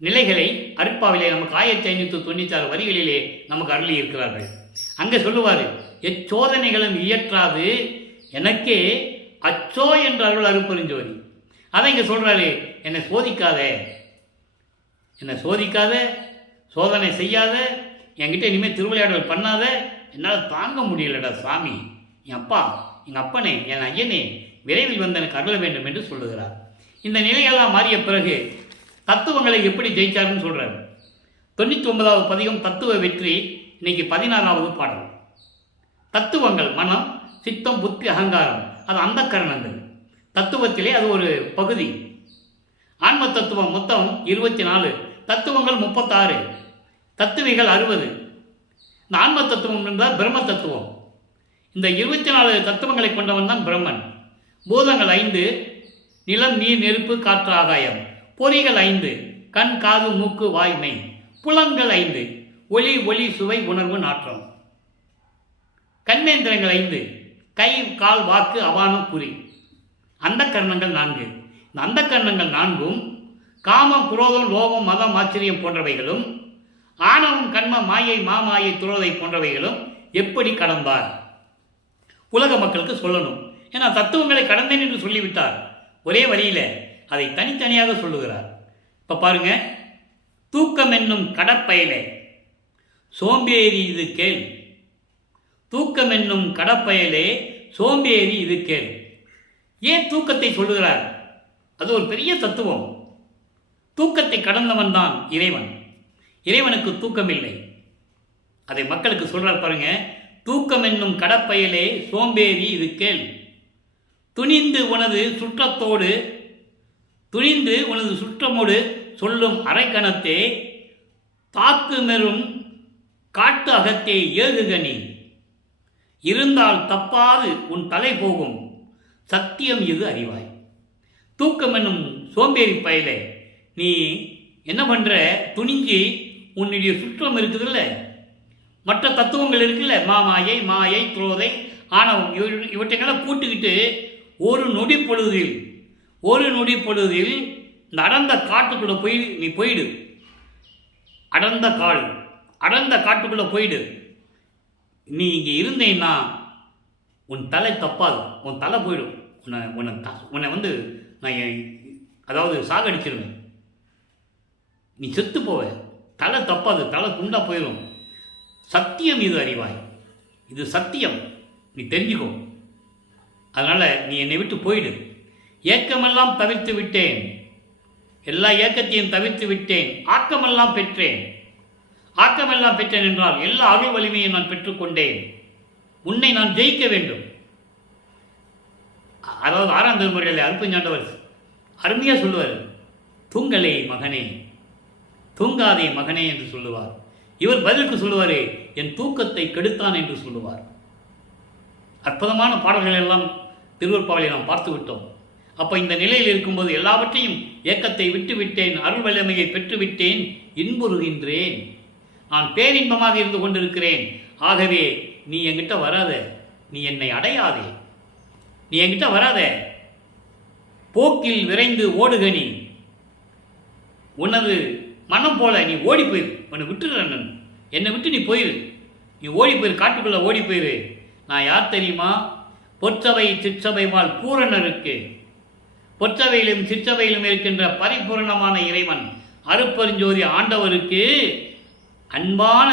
நிலைகளை அருட்பாவிலே நமக்கு 1596 வரிகளிலே நமக்கு அருளி இருக்கிறார்கள். அங்கே சொல்லுவார், எச்சோதனைகளும் இயற்றாது எனக்கே அச்சோ என்று அருள் அருட்பெருஞ்சோதி. அதை இங்கே சொல்கிறாரு, என்னை சோதிக்காத, என்னை சோதிக்காத, சோதனை செய்யாத, என்கிட்ட இனிமேல் திருவிளையாடல் பண்ணாத, என்னால் தாங்க முடியலடா சாமி, என் அப்பா, எங்கள் அப்பனே, என் ஐயனே, விரைவில் எனக்கு அருள வேண்டும் என்று சொல்லுகிறார். இந்த நிலையெல்லாம் மாறிய பிறகு தத்துவங்களை எப்படி ஜெயிச்சாருன்னு சொல்கிறார். 99வது பதிகம் தத்துவ வெற்றி. இன்னைக்கு 16வது பாடல். தத்துவங்கள் மனம், சித்தம், புத்தி, அகங்காரம், அது அந்த கரணங்கள். தத்துவத்திலே அது ஒரு பகுதி. ஆன்ம தத்துவம் மொத்தம் 24, தத்துவங்கள் 36, தத்துவிகள் 60. இந்த ஆன்ம தத்துவம் என்றால் பிரம்ம தத்துவம். இந்த 24 தத்துவங்களை கொண்டவன் தான் பிரம்மன். பூதங்கள் 5, நிலம், நீர், நெருப்பு, காற்று, ஆகாயம். பொறிகள் 5, கண், காது, மூக்கு, வாய்மை. புலன்கள் 5, ஒளி, ஒளி, சுவை, உணர்வு, நாற்றம். கண்மேந்திரங்கள் 5, கை, கால், வாக்கு, அவானம், குறி. அந்த கரணங்கள் 4. இந்த அந்த கரணங்கள் 4ம் காமம், குரோதம், லோகம், மதம், ஆச்சரியம் போன்றவைகளும், ஆணவம், கண்ம, மாயை, மாமாயை, துரோதை போன்றவைகளும் எப்படி கடந்தார் உலக மக்களுக்கு சொல்லணும். ஏன்னா தத்துவங்களை கடந்தேன் என்று சொல்லிவிட்டார். ஒரே வழியில் அதை தனித்தனியாக சொல்லுகிறார். இப்போ பாருங்க, தூக்கம் என்னும் கடப்பயலே சோம்பேறி இது கேள். தூக்கம் என்னும் கடப்பயலே சோம்பேறி இது கேள். ஏன் தூக்கத்தை சொல்லுகிறார்? அது ஒரு பெரிய தத்துவம். தூக்கத்தை கடந்தவன் தான் இறைவன். இறைவனுக்கு தூக்கம் இல்லை. அதை மக்களுக்கு சொல்றார் பாருங்க. தூக்கம் என்னும் கடப்பயலே சோம்பேறி இது கேள். துணிந்து உனது சுற்றத்தோடு, துணிந்து உனது சுற்றமோடு சொல்லும் அரைக்கணத்தே, தாக்கு மெரும் காட்டு அகத்தே ஏகுகனி, இருந்தால் தப்பாது உன் தலை போகும், சத்தியம் இது அறிவாய். தூக்கம் என்னும் சோம்பேறி பயலே, நீ என்ன பண்ணுற? துணிஞ்சு உன்னுடைய சுற்றம் இருக்குதுல்ல, மற்ற தத்துவங்கள் இருக்குல்ல, மாமாயை, மாயை, துரோதை, ஆணவம், இவற்றையெல்லாம் கூட்டுக்கிட்டு ஒரு நொடி பொழுதில் இந்த அடர்ந்த காட்டுக்குள்ளே போய் நீ போயிடு. அடர்ந்த காட்டுக்குள்ளே போயிடு. நீ இங்கே இருந்தேன்னா உன் தலை தப்பாது, உன் தலை போயிடும். உன்னை வந்து நான் அதாவது சாகடிச்சிருவேன். நீ செத்து போவ. தலை தப்பாது, தலை துண்டா போயிடும். சத்தியம் இது அறிவாய், இது சத்தியம், நீ தெரிஞ்சுக்கோ. அதனால் நீ என்னை விட்டு போயிடு. ஏக்கமெல்லாம் தவிர்த்து விட்டேன், எல்லா ஏக்கத்தையும் தவிர்த்து விட்டேன். ஆக்கமெல்லாம் பெற்றேன் என்றால் எல்லா அருள் வலிமையை நான் பெற்றுக்கொண்டேன். உன்னை நான் ஜெயிக்க வேண்டும். அதாவது 6ஆம் திருமுறையில் அருப்பஞ்சாண்டவர் அருமையாக சொல்லுவார், தூங்கலே மகனே, தூங்காதே மகனே என்று சொல்லுவார். இவர் பதிலுக்கு சொல்லுவார், என் தூக்கத்தை கெடுத்தான் என்று சொல்லுவார். அற்புதமான பாடல்கள் எல்லாம் திருவருட்பாவை நாம் பார்த்து விட்டோம். அப்போ இந்த நிலையில் இருக்கும்போது எல்லாவற்றையும் ஏக்கத்தை விட்டு விட்டேன், அருள் வல்லமையை பெற்றுவிட்டேன், இன்புறுகின்றேன், நான் பேரின்பமாக இருந்து கொண்டிருக்கிறேன். ஆகவே நீ என்கிட்ட வராத, நீ என்னை அடையாதே, நீ என்கிட்ட வராத. போக்கில் விரைந்து ஓடுகனி, உனது மனம் போல நீ ஓடி போயிரு. உன்னை விட்டுடுறேன், என்னை விட்டு நீ போயிரு, நீ ஓடி போயிரு, காட்டுக்குள்ளே ஓடி போயிரு. நான் யார் தெரியுமா? பொற்சபை சிற்சபை வாழ் பூரணருக்கு, பொற்சபையிலும் சிற்றபையிலும் இருக்கின்ற பரிபூரணமான இறைவன் அருட்பெருஞ்சோதி ஆண்டவருக்கு அன்பான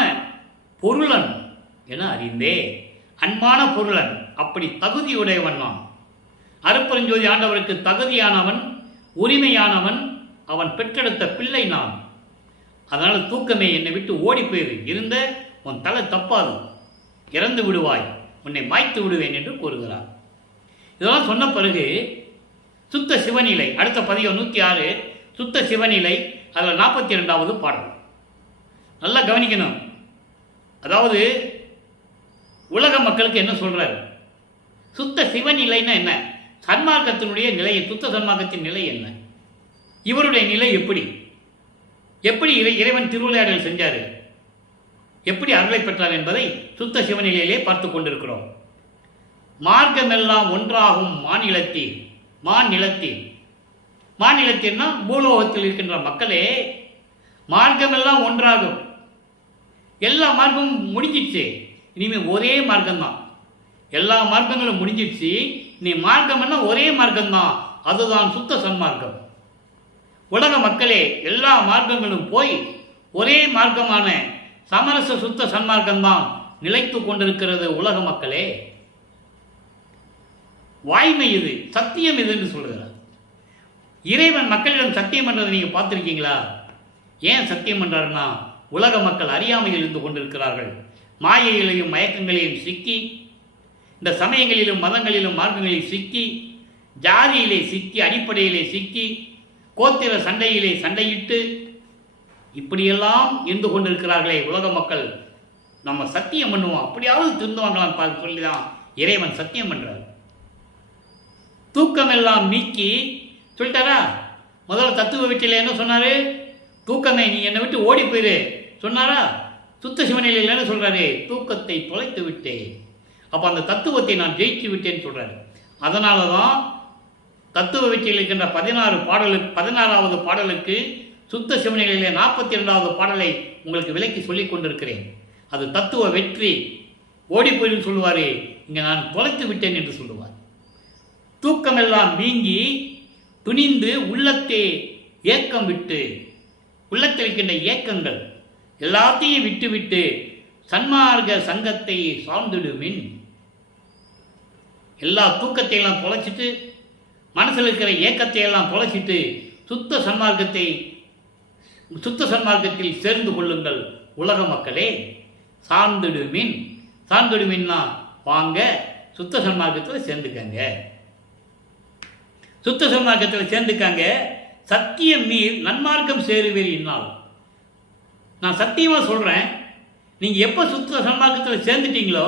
பொருளன் என அறிந்தே. அன்பான பொருளன், அப்படி தகுதியுடையவன் நான். அருட்பெருஞ்சோதி ஆண்டவருக்கு தகுதியானவன், உரிமையானவன், அவன் பெற்றெடுத்த பிள்ளை நான். அதனால் தூக்கமே என்னை விட்டு ஓடி போயிரு. இருந்த உன் தலை தப்பாது, இறந்து விடுவாய், உன்னை மாய்த்து விடுவேன் என்று கூறுகிறார். இதெல்லாம் சொன்ன பிறகு சுத்த சிவநிலை, அடுத்த பதிவு 106 சுத்த சிவநிலை, அதில் 42வது பாடல். நல்லா கவனிக்கணும். அதாவது உலக மக்களுக்கு என்ன சொல்றாரு? சுத்த சிவநிலைன்னா என்ன? சன்மார்க்கத்தினுடைய நிலை, சுத்த சன்மார்க்கத்தின் நிலை என்ன? இவருடைய நிலை எப்படி இறைவன் திருவிளையாடல் செஞ்சாரு, எப்படி அருளை பெற்றார் என்பதை சுத்த சிவநிலையிலே பார்த்து கொண்டிருக்கிறோம். மார்க்கமெல்லாம் ஒன்றாகும் மாநிலத்தின்னா பூலோகத்தில் இருக்கின்ற மக்களே, மார்க்கமெல்லாம் ஒன்றாகும். எல்லா மார்க்கமும் முடிஞ்சிடுச்சு, இனிமேல் ஒரே மார்க்கம்தான். எல்லா மார்க்கங்களும் முடிஞ்சிடுச்சு, நீ மார்க்கம்னா ஒரே மார்க்கம்தான், அதுதான் சுத்த சன்மார்க்கம். உலக மக்களே, எல்லா மார்க்கங்களும் போய் ஒரே மார்க்கமான சமரச சுத்த சன்மார்க்கம்தான் நிலைத்து கொண்டிருக்கிறது. உலக மக்களே, வாய்மை இது, சத்தியம் இது என்று சொல்கிறார் இறைவன். மக்களிடம் சத்தியம் பண்ணுறதை நீங்கள் பார்த்துருக்கீங்களா? ஏன் சத்தியம் பண்ணுறாருன்னா, உலக மக்கள் அறியாமையில் இருந்து கொண்டிருக்கிறார்கள். மாயையிலையும் மயக்கங்களையும் சிக்கி, இந்த சமயங்களிலும் மதங்களிலும் மார்க்கங்களில் சிக்கி, ஜாதியிலே சிக்கி, அடிப்படையிலே சிக்கி, கோத்திர சண்டையிலே சண்டையிட்டு இப்படியெல்லாம் இருந்து கொண்டிருக்கிறார்களே உலக மக்கள். நம்ம சத்தியம் பண்ணுவோம், அப்படியாவது திருந்துவாங்களான்னு சொல்லி தான் இறைவன் சத்தியம் பண்ணுறார். தூக்கமெல்லாம் நீக்கி சொல்லிட்டாரா? முதல்ல தத்துவ வீட்டில் என்ன சொன்னார்? தூக்கமே நீ என்னை விட்டு ஓடி போயிரு சொன்னாரா? சுத்த சிவநிலையில் என்ன சொல்கிறாரு? தூக்கத்தை தொலைத்து விட்டேன். அப்போ அந்த தத்துவத்தை நான் ஜெயிச்சு விட்டேன்னு சொல்கிறாரு. அதனால தான் தத்துவ வீட்டில் இருக்கின்ற 16வது பாடலுக்கு சுத்த சிவநிலையிலே 42வது பாடலை உங்களுக்கு விலக்கி சொல்லிக் கொண்டிருக்கிறேன். அது தத்துவ வெற்றி. ஓடி போயின்னு சொல்லுவார், இங்கே நான் தொலைத்து விட்டேன் என்று சொல்லுவார். தூக்கமெல்லாம் நீங்கி துணிந்து உள்ளத்தே ஏக்கம் விட்டு, உள்ளத்தில் இருக்கின்ற ஏக்கங்கள் எல்லாத்தையும் விட்டுவிட்டு சன்மார்க்க சங்கத்தை சார்ந்திடுமின். எல்லா தூக்கத்தையெல்லாம் தொலைச்சிட்டு, மனசில் இருக்கிற ஏக்கத்தையெல்லாம் தொலைச்சிட்டு சுத்த சன்மார்க்கத்தில் சேர்ந்து கொள்ளுங்கள் உலக மக்களே. சார்ந்திடுமின், சார்ந்திடுமின்னா வாங்க சுத்த சன்மார்க்கத்தில் சேர்ந்துக்கங்க, சுத்த சன்மார்க்கத்தில் சேர்ந்துக்காங்க. சத்தியம் நீர் நன்மார்க்கம் சேருவீர் இந்நாள். நான் சத்தியமாக சொல்கிறேன், நீங்கள் எப்போ சுத்த சன்மார்க்கத்தில் சேர்ந்துட்டீங்களோ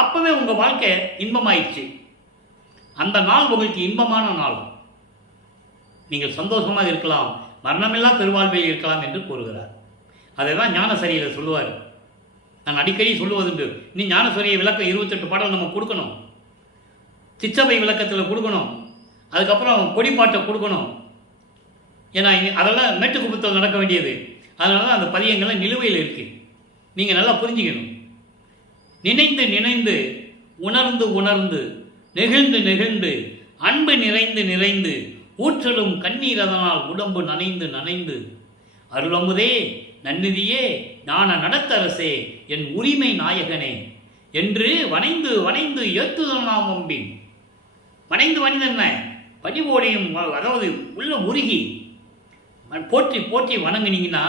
அப்போவே உங்கள் வாழ்க்கை இன்பமாயிடுச்சு. அந்த நாள் உங்களுக்கு இன்பமான நாள். நீங்கள் சந்தோஷமாக இருக்கலாம், மரணமில்லா பெருவாழ்வில் இருக்கலாம் என்று கூறுகிறார். அதை தான் ஞானசரியில் சொல்லுவார். நான் அடிக்கடி சொல்லுவதுண்டு, நீ ஞானசரியை விளக்கம் 28 பாடல் நம்ம கொடுக்கணும். சிற்றபை விளக்கத்தில் கொடுக்கணும், அதுக்கப்புறம் கொடிப்பாட்டை கொடுக்கணும். ஏன்னா அதெல்லாம் மேட்டுக்குப்பத்தில் நடக்க வேண்டியது. அதனால தான் அந்த பதியங்கள்லாம் நிலுவையில் இருக்குது. நீங்கள் நல்லா புரிஞ்சுக்கணும். நினைந்து நினைந்து உணர்ந்து உணர்ந்து நெகிழ்ந்து நெகிழ்ந்து அன்பு நிறைந்து நிறைந்து ஊற்றலும் கண்ணீர் அதனால் உடம்பு நனைந்து நனைந்து அருளமுதே நன்னிதியே ஞான நடத்தரசே என் உரிமை நாயகனே என்று வணைந்து வணைந்து ஏத்துதல் நாம் ஒம்பின். வணைந்து வணைந்து என்ன பணிவோடையும், அதாவது உள்ள உருகி போற்றி போற்றி வணங்குனீங்கன்னா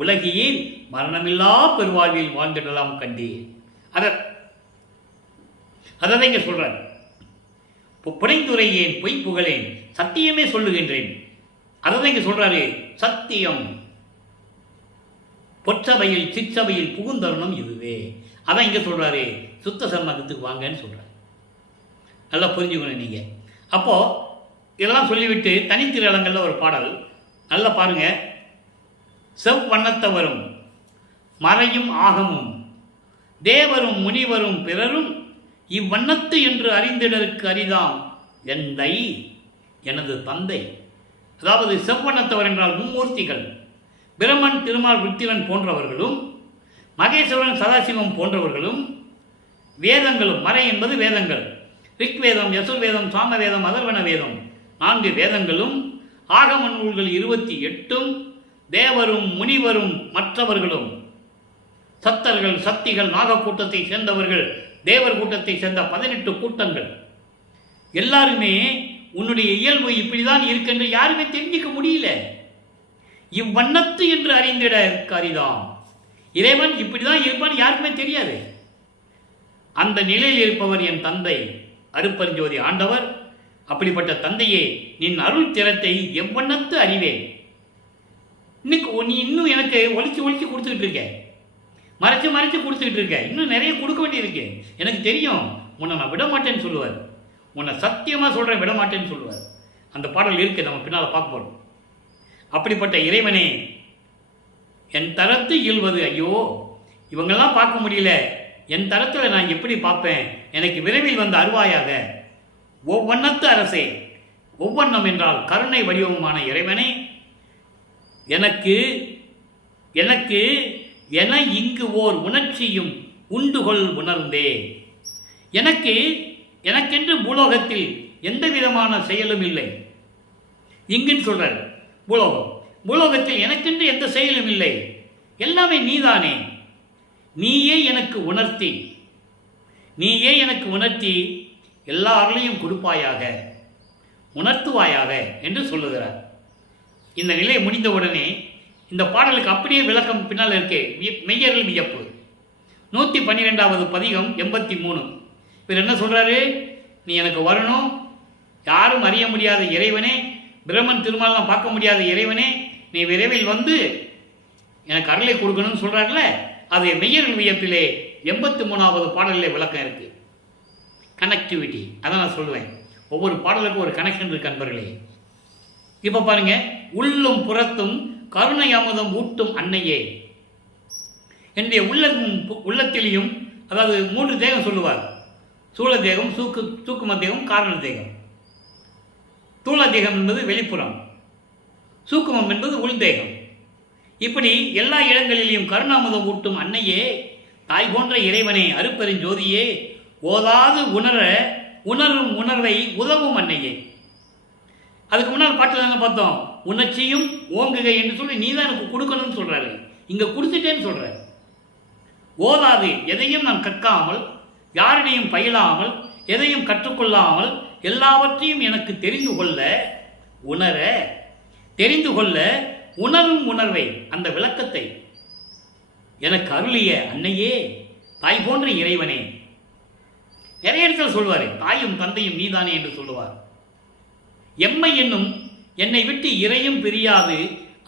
உலகியில் மரணமில்லா பெருவாழ்வில் வாழ்ந்துடலாம் கண்டீர். அதை இங்கே சொல்றார். புனைந்துரையேன் பொய் புகழேன் சத்தியமே சொல்லுகின்றேன். அதை இங்கே சொல்றாரு. சத்தியம் பொற்றவையில் சிற்றவையில் புகுந்தருணம் இதுவே. அதான் இங்கே சொல்றாரு. சுத்த சன்மார்க்கத்துக்கு வாங்கன்னு சொல்றாரு. நல்லா புரிஞ்சுக்கணும் நீங்க. அப்போ இதெல்லாம் சொல்லிவிட்டு தனித்திரளங்களில் ஒரு பாடல் நல்லா பாருங்க. செவ்வண்ணத்தவரும் மறையும் ஆகமும் தேவரும் முனிவரும் பிறரும் இவ்வண்ணத்து என்று அறிந்திடற்கு அரிதாம் எந்தை எனது தந்தை. அதாவது செவ்வண்ணத்தவர் என்றால் மும்மூர்த்திகள், பிரமன் திருமால் வித்திரன் போன்றவர்களும் மகேஸ்வரன் சதாசிவம் போன்றவர்களும் வேதங்களும், மறை என்பது வேதங்கள், ரிக்வேதம் யசுர்வேதம் சாமவேதம் அதர்வண வேதம் 4 வேதங்களும் ஆகம நூல்கள் 28 தேவரும் முனிவரும் மற்றவர்களும் சத்தர்கள் சக்திகள் நாகக்கூட்டத்தை சேர்ந்தவர்கள் தேவர் கூட்டத்தை சேர்ந்த 18 கூட்டங்கள் எல்லாருமே உன்னுடைய இயல்பு இப்படிதான் இருக்கென்று யாருமே தெரிஞ்சிக்க முடியல. இவ்வண்ணத்து என்று அறிந்திட அரிதாம். இறைவன் இப்படிதான் இருப்பான் யாருக்குமே தெரியாது. அந்த நிலையில் இருப்பவர் என் தந்தை அருப்பெருஞ்சோதி ஆண்டவர். அப்படிப்பட்ட தந்தையே நின் அருள் திறத்தை எவ்வண்ணத்து அறிவேன். இன்னைக்கு நீ இன்னும் எனக்கு ஒழிச்சு ஒழிச்சு கொடுத்துக்கிட்டு இருக்க, மறைச்சு மறைச்சு கொடுத்துக்கிட்டு இருக்க. இன்னும் நிறைய கொடுக்க வேண்டியிருக்கு. எனக்கு தெரியும் உன்னை நான் விட மாட்டேன்னு சொல்லுவார். உன்னை சத்தியமாக சொல்கிறேன் விட மாட்டேன்னு சொல்லுவார். அந்த பாடல் இருக்குது, நம்ம பின்னால் பார்க்க போகிறோம். அப்படிப்பட்ட இறைவனே என் தரத்து இயல்வது, ஐயோ இவங்கெல்லாம் பார்க்க முடியல, என் தரத்தில் நான் எப்படி பார்ப்பேன், எனக்கு விரைவில் வந்து அருவாயாக. ஒவ்வொன்னத்து அரசே, ஒவ்வொன்னம் என்றால் கருணை வடிவமான இறைவனே, எனக்கு எனக்கு என இங்கு ஓர் உணர்ச்சியும் உண்டுகொள் உணர்ந்தே. எனக்கென்று பூலோகத்தில் எந்த விதமான செயலும் இல்லை. இங்குன்னு சொல்றார். பூலோகத்தில் எனக்கென்று எந்த செயலும் இல்லை, எல்லாமே நீதானே. நீயே எனக்கு உணர்த்தி எல்லா அருளையும் கொடுப்பாயாக, உணர்த்துவாயாக என்று சொல்லுகிறார். இந்த நிலை முடிந்தவுடனே இந்த பாடலுக்கு அப்படியே விளக்கம் பின்னால் இருக்கே, மெய்யர்கள் வியப்பு. 112வது பதிகம் 83. இவர் என்ன சொல்றாரு? நீ எனக்கு வரணும், யாரும் அறிய முடியாத இறைவனே, பிரம்மன் திருமாலாம் பார்க்க முடியாத இறைவனே, நீ விரைவில் வந்து எனக்கு அருளை கொடுக்கணும்னு சொல்றாருல. அது மெய்யர்கள் வியப்பிலே 83வது பாடலிலே விளக்கம் இருக்கு. கனெக்டிவிட்டி, அதான் நான் சொல்லுவேன். ஒவ்வொரு பாடலுக்கும் ஒரு கனெக்ஷன் இருக்கு அன்பர்களே. இப்போ பாருங்க, உள்ளும் புறத்தும் கருணை அமுதம் ஊட்டும் அன்னையே. என்னுடைய உள்ளத்திலையும், அதாவது 3 தேகம் சொல்லுவார். சூழ தேகம், சூக்கும தேகம், காரண தேகம். தூள தேகம் என்பது வெளிப்புறம், சூக்குமம் என்பது உள்தேகம். இப்படி எல்லா இடங்களிலேயும் கருணாமுதம் ஊட்டும் அன்னையே, தாய் போன்ற இறைவனே, அருப்பெருஞ்சோதியே, ஓதாது உணரும் உணர்வை உதவும் அன்னையே. அதுக்கு முன்னால் பாட்டில் என்ன பார்த்தோம்? உணர்ச்சியும் ஓங்குகை என்று சொல்லி நீ தான் எனக்கு கொடுக்கணும்னு சொல்றாரு. இங்க கொடுத்துட்டேன்னு சொல்ற. ஓதாது, எதையும் நான் கற்காமல், யாரிடையும் பயிலாமல், எதையும் கற்றுக்கொள்ளாமல், எல்லாவற்றையும் எனக்கு தெரிந்து கொள்ள உணரும் உணர்வை, அந்த விளக்கத்தை எனக்கு அருளிய அன்னையே, தாய் போன்ற இறைவனே. நிறைய இடத்துல சொல்வாரு, தாயும் தந்தையும் நீதானே என்று சொல்லுவார். எம்மை என்னும் என்னை விட்டு இறையும் பிரியாது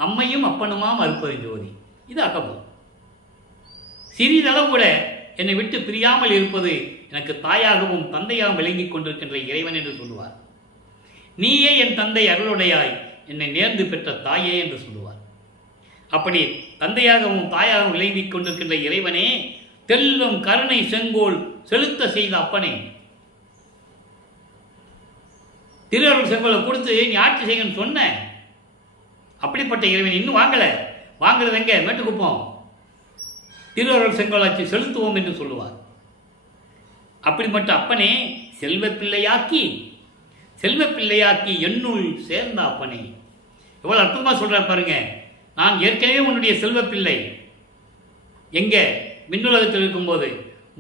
அம்மையும் அப்பனுமாம் அருப்பெருஞ்சோதி. இது அகபம். சிறிதளவு கூட என்னை விட்டு பிரியாமல் இருப்பது எனக்கு தாயாகவும் தந்தையாகவும் விளங்கிக் கொண்டிருக்கின்ற இறைவன் என்று சொல்லுவார். நீயே என் தந்தை அருளுடையாய் என்னை நேர்ந்து பெற்ற தாயே என்று சொல்லுவார். அப்படி தந்தையாகவும் தாயாகவும் விளங்கிக் கொண்டிருக்கின்ற இறைவனே, தெல்லும் கருணை செங்கோல் செலுத்த செய்த அப்பனே. திருவருள் செங்கோலை கொடுத்து நீ ஆட்சி செய்யணும்னு சொன்ன. அப்படிப்பட்ட இறைவன் இன்னும் வாங்கலை. வாங்குறது எங்கே? மேட்டுக்குப்போம். திருவருள் செங்கோலாட்சி செலுத்துவோம் என்று சொல்லுவார். அப்படிப்பட்ட அப்பனே செல்வப்பிள்ளையாக்கி என்னுள் சேர்ந்த அப்பனே. எவ்வளோ அற்புதமாக சொல்கிறார் பாருங்க. நான் ஏற்கனவே உன்னுடைய செல்வப்பிள்ளை. எங்கே? விண்ணுலகத்தில் இருக்கும்போது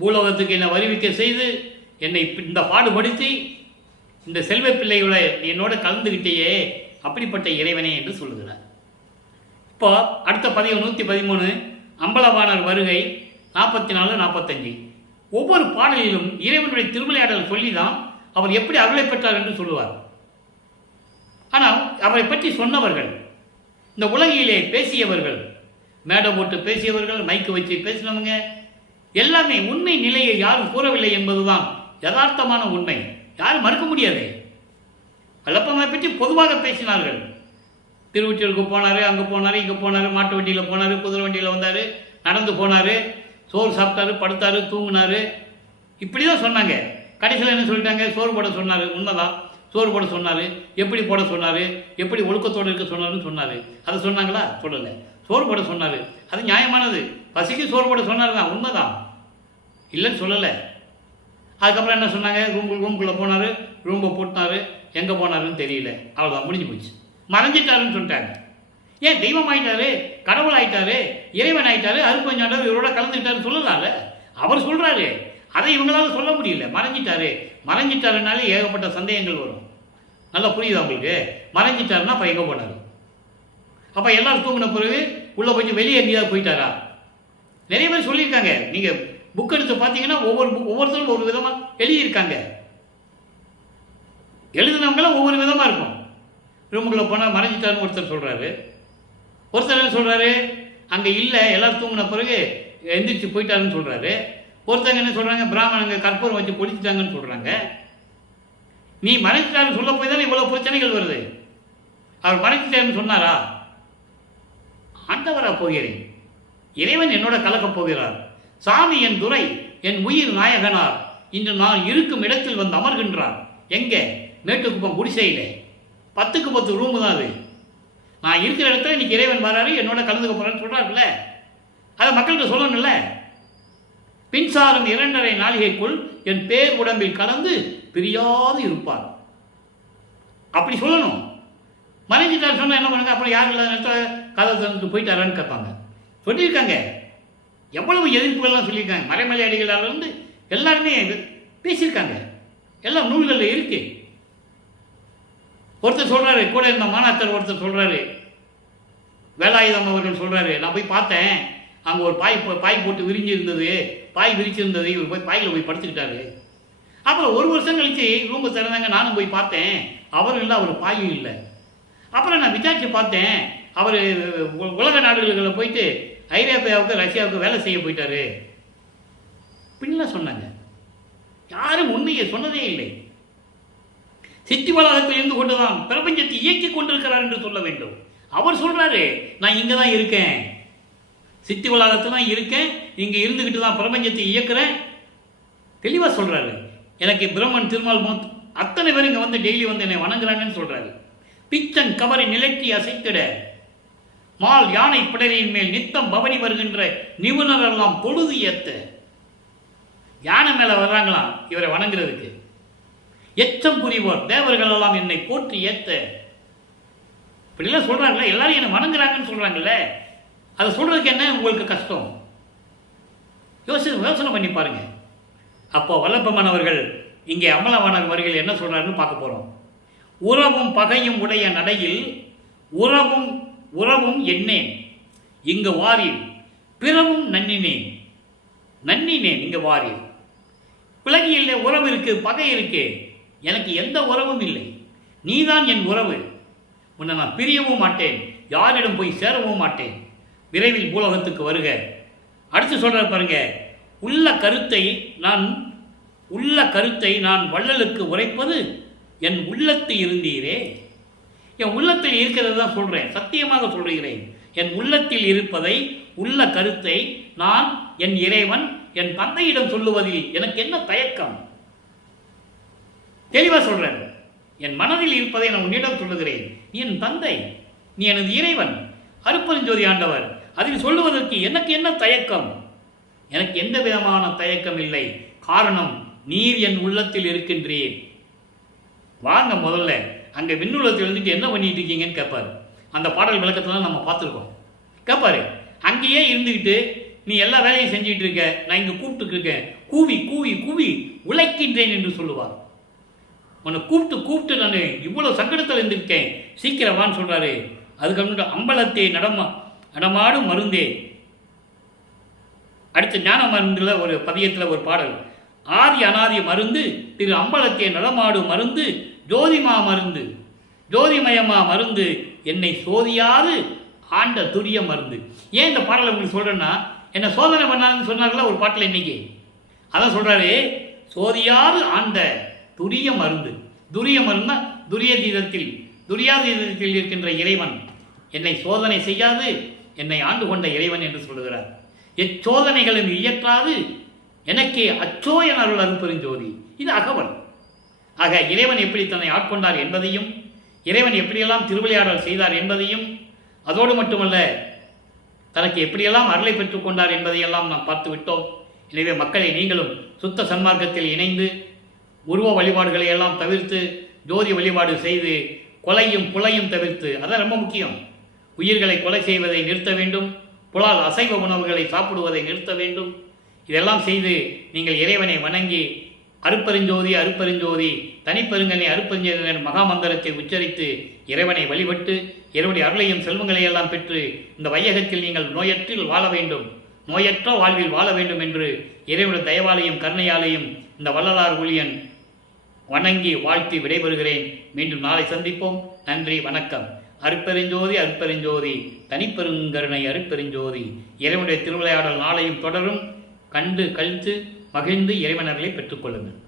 பூலோகத்துக்கு என்னை வருவிக்க செய்து என்னை இந்த பாடுபடுத்தி இந்த செல்வப்பிள்ளையோட என்னோட கலந்துக்கிட்டேயே, அப்படிப்பட்ட இறைவனே என்று சொல்லுகிறார். இப்போ அடுத்த பதிவு 113 அம்பலவாணர் வருகை 44, 45. ஒவ்வொரு பாடலிலும் இறைவனுடைய திருவிளையாடல் சொல்லி தான் அவர் எப்படி அருளை பெற்றார் என்று சொல்லுவார். ஆனால் அவரை பற்றி சொன்னவர்கள், இந்த உலகிலே பேசியவர்கள், மேடை போட்டு பேசியவர்கள், மைக்கு வச்சு பேசினவங்க எல்லாமே உண்மை நிலையை யாரும் கூறவில்லை என்பதுதான் யதார்த்தமான உண்மை. யாரும் மறுக்க முடியாது. வல்லப்பனை பற்றி பொதுவாக பேசினார்கள். திருவொற்றியூருக்கு போனார், அங்கே போனார், இங்கே போனார், மாட்டு வண்டியில் போனார், குதிரை வண்டியில் வந்தார், நடந்து போனார், சோறு சாப்பிட்டாரு, படுத்தார், தூங்கினார், இப்படி தான் சொன்னாங்க. கடைசியில் என்ன சொல்லிட்டாங்க? சோறு போட சொன்னார். உண்மைதான், சோறு போட சொன்னார். எப்படி போட சொன்னார்? எப்படி ஒழுக்கத்தோடு இருக்க சொன்னார்னு சொன்னார். அதை சொன்னாங்களா? சொல்லலை. சோறு போட சொன்னார். அது நியாயமானது. பசிக்கு சோறு போட சொன்னார் தான், உண்மைதான், இல்லைன்னு சொல்லலை. அதுக்கப்புறம் என்ன சொன்னாங்க? ரூமுக்குள்ளே போனார், ரூம்பை போட்டினார், எங்கே போனாருன்னு தெரியல, அவ்வளோதான், முடிஞ்சு போச்சு. மறைஞ்சிட்டாருன்னு சொல்லிட்டாங்க. ஏன்? தெய்வம் ஆயிட்டாரு, கடவுள் ஆயிட்டாரு, இறைவன் ஆயிட்டாரு, அருப்பஞ்சாண்டவர் இவரோட கலந்துக்கிட்டாருன்னு சொல்லலாம்ல. அவர் சொல்கிறாரு, அதை இவங்களால சொல்ல முடியல. மறைஞ்சிட்டாருனாலே ஏகப்பட்ட சந்தேகங்கள் வரும். நல்லா புரியுது அவங்களுக்கு? மறைஞ்சிட்டாருன்னா அப்போ எங்கே போனார்? அப்போ எல்லாரும் தூங்கின பிறகு உள்ளே போய் வெளியே எங்கேயாவது போயிட்டாரா? நிறைய பேர் சொல்லியிருக்காங்க. நீங்கள் புக் எடுத்து பார்த்தீங்கன்னா ஒவ்வொருத்தரும் ஒரு விதமாக எழுதியிருக்காங்க. எழுதினவங்களாம் ஒவ்வொரு விதமாக இருக்கும். ரூமுக்குள்ளே போனால் மறைஞ்சிட்டாருன்னு ஒருத்தர் சொல்கிறாரு. ஒருத்தர் என்ன சொல்கிறாரு? அங்கே இல்லை, எல்லோரும் தூங்கின பிறகு எந்திரிச்சு போயிட்டாருன்னு சொல்கிறாரு. ஒருத்தங்க என்ன சொல்கிறாங்க? பிராமணங்க கற்பூரம் வச்சு பொடிச்சிட்டாங்கன்னு சொல்கிறாங்க. நீ மறைச்சிட்டாருன்னு சொல்ல போய் தானே இவ்வளோ பிரச்சனைகள் வருது. அவர் மறைச்சிட்டாருன்னு சொன்னாரா? ஆண்டவராக போகிறேன், இறைவன் என்னோட கலக்கப் போகிறார், சாமி என் துரை, என் உயிர் நாயகனார் இன்று நான் இருக்கும் இடத்தில் வந்து அமர்கின்றார். எங்கே? மேட்டுக்குப்பம் குடிசையில் 10க்கு 10 ரூமு தான் அது. நான் இருக்கிற இடத்துல இன்னைக்கு இறைவன் வராரு, என்னோட கலந்துக்க போகிறான்னு சொல்கிறாருல்ல, அதை மக்கள்கிட்ட சொல்லணும்ல. பின்சாரம் 2.5 நாளிகைக்குள் என் பேர் உடம்பில் கலந்து பிரியாது இருப்பார், அப்படி சொல்லணும். மறைஞ்சிட்டார் சொன்னால் என்ன பண்ணுங்க? அப்புறம் யார் இல்லாத நேரத்தில் கதை தந்துட்டு போயிட்டாரான்னு கேட்பாங்க. சொல்லியிருக்காங்க, எவ்வளவு எதிர்ப்புகள்லாம் சொல்லியிருக்காங்க. மறைமலை அடிகளாலிருந்து எல்லாருமே பேசியிருக்காங்க. எல்லாம் நூல்களில் இருக்கு. ஒருத்தர் சொல்கிறாரு, கூட இருந்த மாணாக்கர் ஒருத்தர் சொல்கிறாரு, வேலாயுதம் அவர்கள் சொல்கிறாரு, நான் போய் பார்த்தேன், அங்கே ஒரு பாய் போட்டு விரிஞ்சிருந்தது, பாய் விரிச்சிருந்தது, இவர் போய் பாயில் போய் படுத்துக்கிட்டாரு. அப்புறம் 1 வருஷம் கழித்து ரூம்பை திறந்தாங்க, நானும் போய் பார்த்தேன், அவரும் இல்லை, அவர் பாயும் இல்லை. அப்புறம் நான் விசாரித்து பார்த்தேன், அவர் உலக நாடுகளில் போயிட்டு ஐரோப்பியாவுக்கு ரஷ்யாவுக்கு வேலை செய்ய போயிட்டாரு பின்ன சொன்னாங்க. யாரும் உண்மையை சொன்னதே இல்லை. சித்தி வளாகத்தில் இருந்து கொண்டுதான் பிரபஞ்சத்தை இயக்கி கொண்டிருக்கிறார் என்று சொல்ல வேண்டும். அவர் சொல்றாரு, நான் இங்கே தான் இருக்கேன், சித்தி வளாகத்தில் தான் இருக்கேன், இங்கே இருந்துக்கிட்டு தான் பிரபஞ்சத்தை இயக்குறேன், தெளிவாக சொல்றாரு. எனக்கு பிரம்மன், திருமால் அத்தனை பேர் இங்கே வந்து டெய்லி வந்து என்னை வணங்குறாங்கன்னு சொல்றாரு. பிச்சன் கவரை நிலற்றி அசைத்திட மால் யானை பிடரின் மேல் நித்தம் பவனி வருகின்ற நிபுணர் எல்லாம் பொழுது ஏத்த யானை மேல வர்றாங்களாம் இவரை வணங்குறதுக்கு. எச்சம் புரிவோர் தேவர்கள் எல்லாம் என்னை போற்றி ஏத்த, இப்படிலாம் சொல்றாங்கல்ல, எல்லாரும் என்னை வணங்குறாங்கன்னு சொல்றாங்கல்ல, அதை சொல்றதுக்கு என்ன உங்களுக்கு கஷ்டம்? யோசனை பண்ணி பாருங்க. அப்போ வல்லப்பமன் அவர்கள் இங்கே அமலவாணர் வருகையில் என்ன சொல்றாருன்னு பார்க்க போறோம். உறவும் பகையும் உடைய நடையில் உறவும் எண்ணேன் இங்கு வாரீர், பிறவும் நன்னினேன் இங்கு வாரீர். பிளகி இல்லை, உறவு இருக்கு, பகை இருக்கு, எனக்கு எந்த உறவும் இல்லை, நீதான் என் உறவு, உன்னை நான் பிரியவும் மாட்டேன், யாரிடம் போய் சேரவும் மாட்டேன், விரைவில் பூலோகத்துக்கு வருக. அடுத்து சொல்ற பாருங்க, உள்ள கருத்தை நான் வள்ளலுக்கு உரைப்பது என் உள்ளத்தில் இருந்தீரே. என் உள்ளத்தில் இருக்கிறது தான் சொல்றேன், சத்தியமாக சொல்கிறேன். என் உள்ளத்தில் இருப்பதை, உள்ள கருத்தை நான் என் இறைவன் என் தந்தையிடம் சொல்லுவதில் எனக்கு என்ன தயக்கம்? தெளிவா சொல்றேன். என் மனதில் இருப்பதை நான் உன்னிடம் சொல்லுகிறேன். நீ என் தந்தை, நீ எனது இறைவன், அருட்பெருஞ்சோதி ஆண்டவர். அதில் சொல்லுவதற்கு எனக்கு என்ன தயக்கம்? எனக்கு எந்த விதமான தயக்கம் இல்லை. காரணம், நீர் என் உள்ளத்தில் இருக்கின்றீர். வாங்க முதல்ல அங்கே விண்ணுலகத்தில் இருந்துட்டு என்ன பண்ணிட்டு இருக்கீங்கன்னு கேட்பாரு. அந்த பாடல் விளக்கத்தெல்லாம் நம்ம பார்த்துருக்கோம். கேட்பாரு, அங்கேயே இருந்துக்கிட்டு நீ எல்லா வேலையும் செஞ்சுட்டு இருக்க, நான் இங்கே கூப்பிட்டு இருக்கேன், கூவி கூவி கூவி உழைக்கின்றேன் என்று சொல்லுவார். உன்னை கூப்பிட்டு நான் இவ்வளோ சங்கடத்தில் இருந்திருக்கேன், சீக்கிரம் வான்னு சொல்கிறாரு. அதுக்கு அம்பலத்தே நடமாடும் மருந்தே. அடுத்த ஞான மருந்தில் ஒரு பதியத்தில் ஒரு பாடல், ஆதி அனாதி மருந்து திரு அம்பலத்தே நடமாடும் மருந்து ஜோதிமா மருந்து ஜோதிமயமா மருந்து என்னை சோதியாது ஆண்ட துரிய மருந்து. ஏன் இந்த பாடலை உங்களுக்கு சொல்கிறேன்னா, என்னை சோதனை பண்ணாங்கன்னு சொன்னார்ல ஒரு பாட்டில் இன்னைக்கு, அதான் சொல்கிறாரு, சோதியாது ஆண்ட துரிய மருந்து. துரிய மருந்தா துரியாதீதத்தில் இருக்கின்ற இறைவன், என்னை சோதனை செய்யாது என்னை ஆண்டு கொண்ட இறைவன் என்று சொல்லுகிறார். எச்சோதனைகளும் இயற்றாது எனக்கே அச்சோ என அருள் அருட்பெருஞ்சோதி. இது அகவல். ஆக இறைவன் எப்படி தன்னை ஆட்கொண்டார் என்பதையும், இறைவன் எப்படியெல்லாம் திருவிளையாடல் செய்தார் என்பதையும், அதோடு மட்டுமல்ல தனக்கு எப்படியெல்லாம் அருளை பெற்றுக்கொண்டார் என்பதையெல்லாம் நாம் பார்த்து விட்டோம். எனவே மக்களை நீங்களும் சுத்த சன்மார்க்கத்தில் இணைந்து உருவ வழிபாடுகளை எல்லாம் தவிர்த்து ஜோதி வழிபாடு செய்து கொலையும் புலையும் தவிர்த்து, அதான் ரொம்ப முக்கியம், உயிர்களை கொலை செய்வதை நிறுத்த வேண்டும், புலால் அசைவ உணவுகளை சாப்பிடுவதை நிறுத்த வேண்டும். இதெல்லாம் செய்து நீங்கள் இறைவனை வணங்கி அருட்பெருஞ்சோதி அருட்பெருஞ்சோதி தனிப்பெருங்கனை அருட்பெருஞ்சோதி மகாமந்திரத்தை உச்சரித்து இறைவனை வழிபட்டு இறைவனுடைய அருளையும் செல்வங்களையெல்லாம் பெற்று இந்த வையகத்தில் நீங்கள் நோயற்றில் வாழ வேண்டும், நோயற்ற வாழ்வில் வாழ வேண்டும் என்று இறைவனுடைய தயவாலையும் கருணையாலையும் இந்த வள்ளலார் ஊழியன் வணங்கி வாழ்த்தி விடைபெறுகிறேன். மீண்டும் நாளை சந்திப்போம். நன்றி, வணக்கம். அருட்பெருஞ்சோதி அருட்பெருஞ்சோதி தனிப்பெருங்கருணை அருட்பெருஞ்சோதி. இறைவனுடைய திருவிளையாடல் நாளையும் தொடரும். கண்டு கழித்து மகிழ்ந்து இறைவனர்களை பெற்றுக்கொள்ளுங்கள்.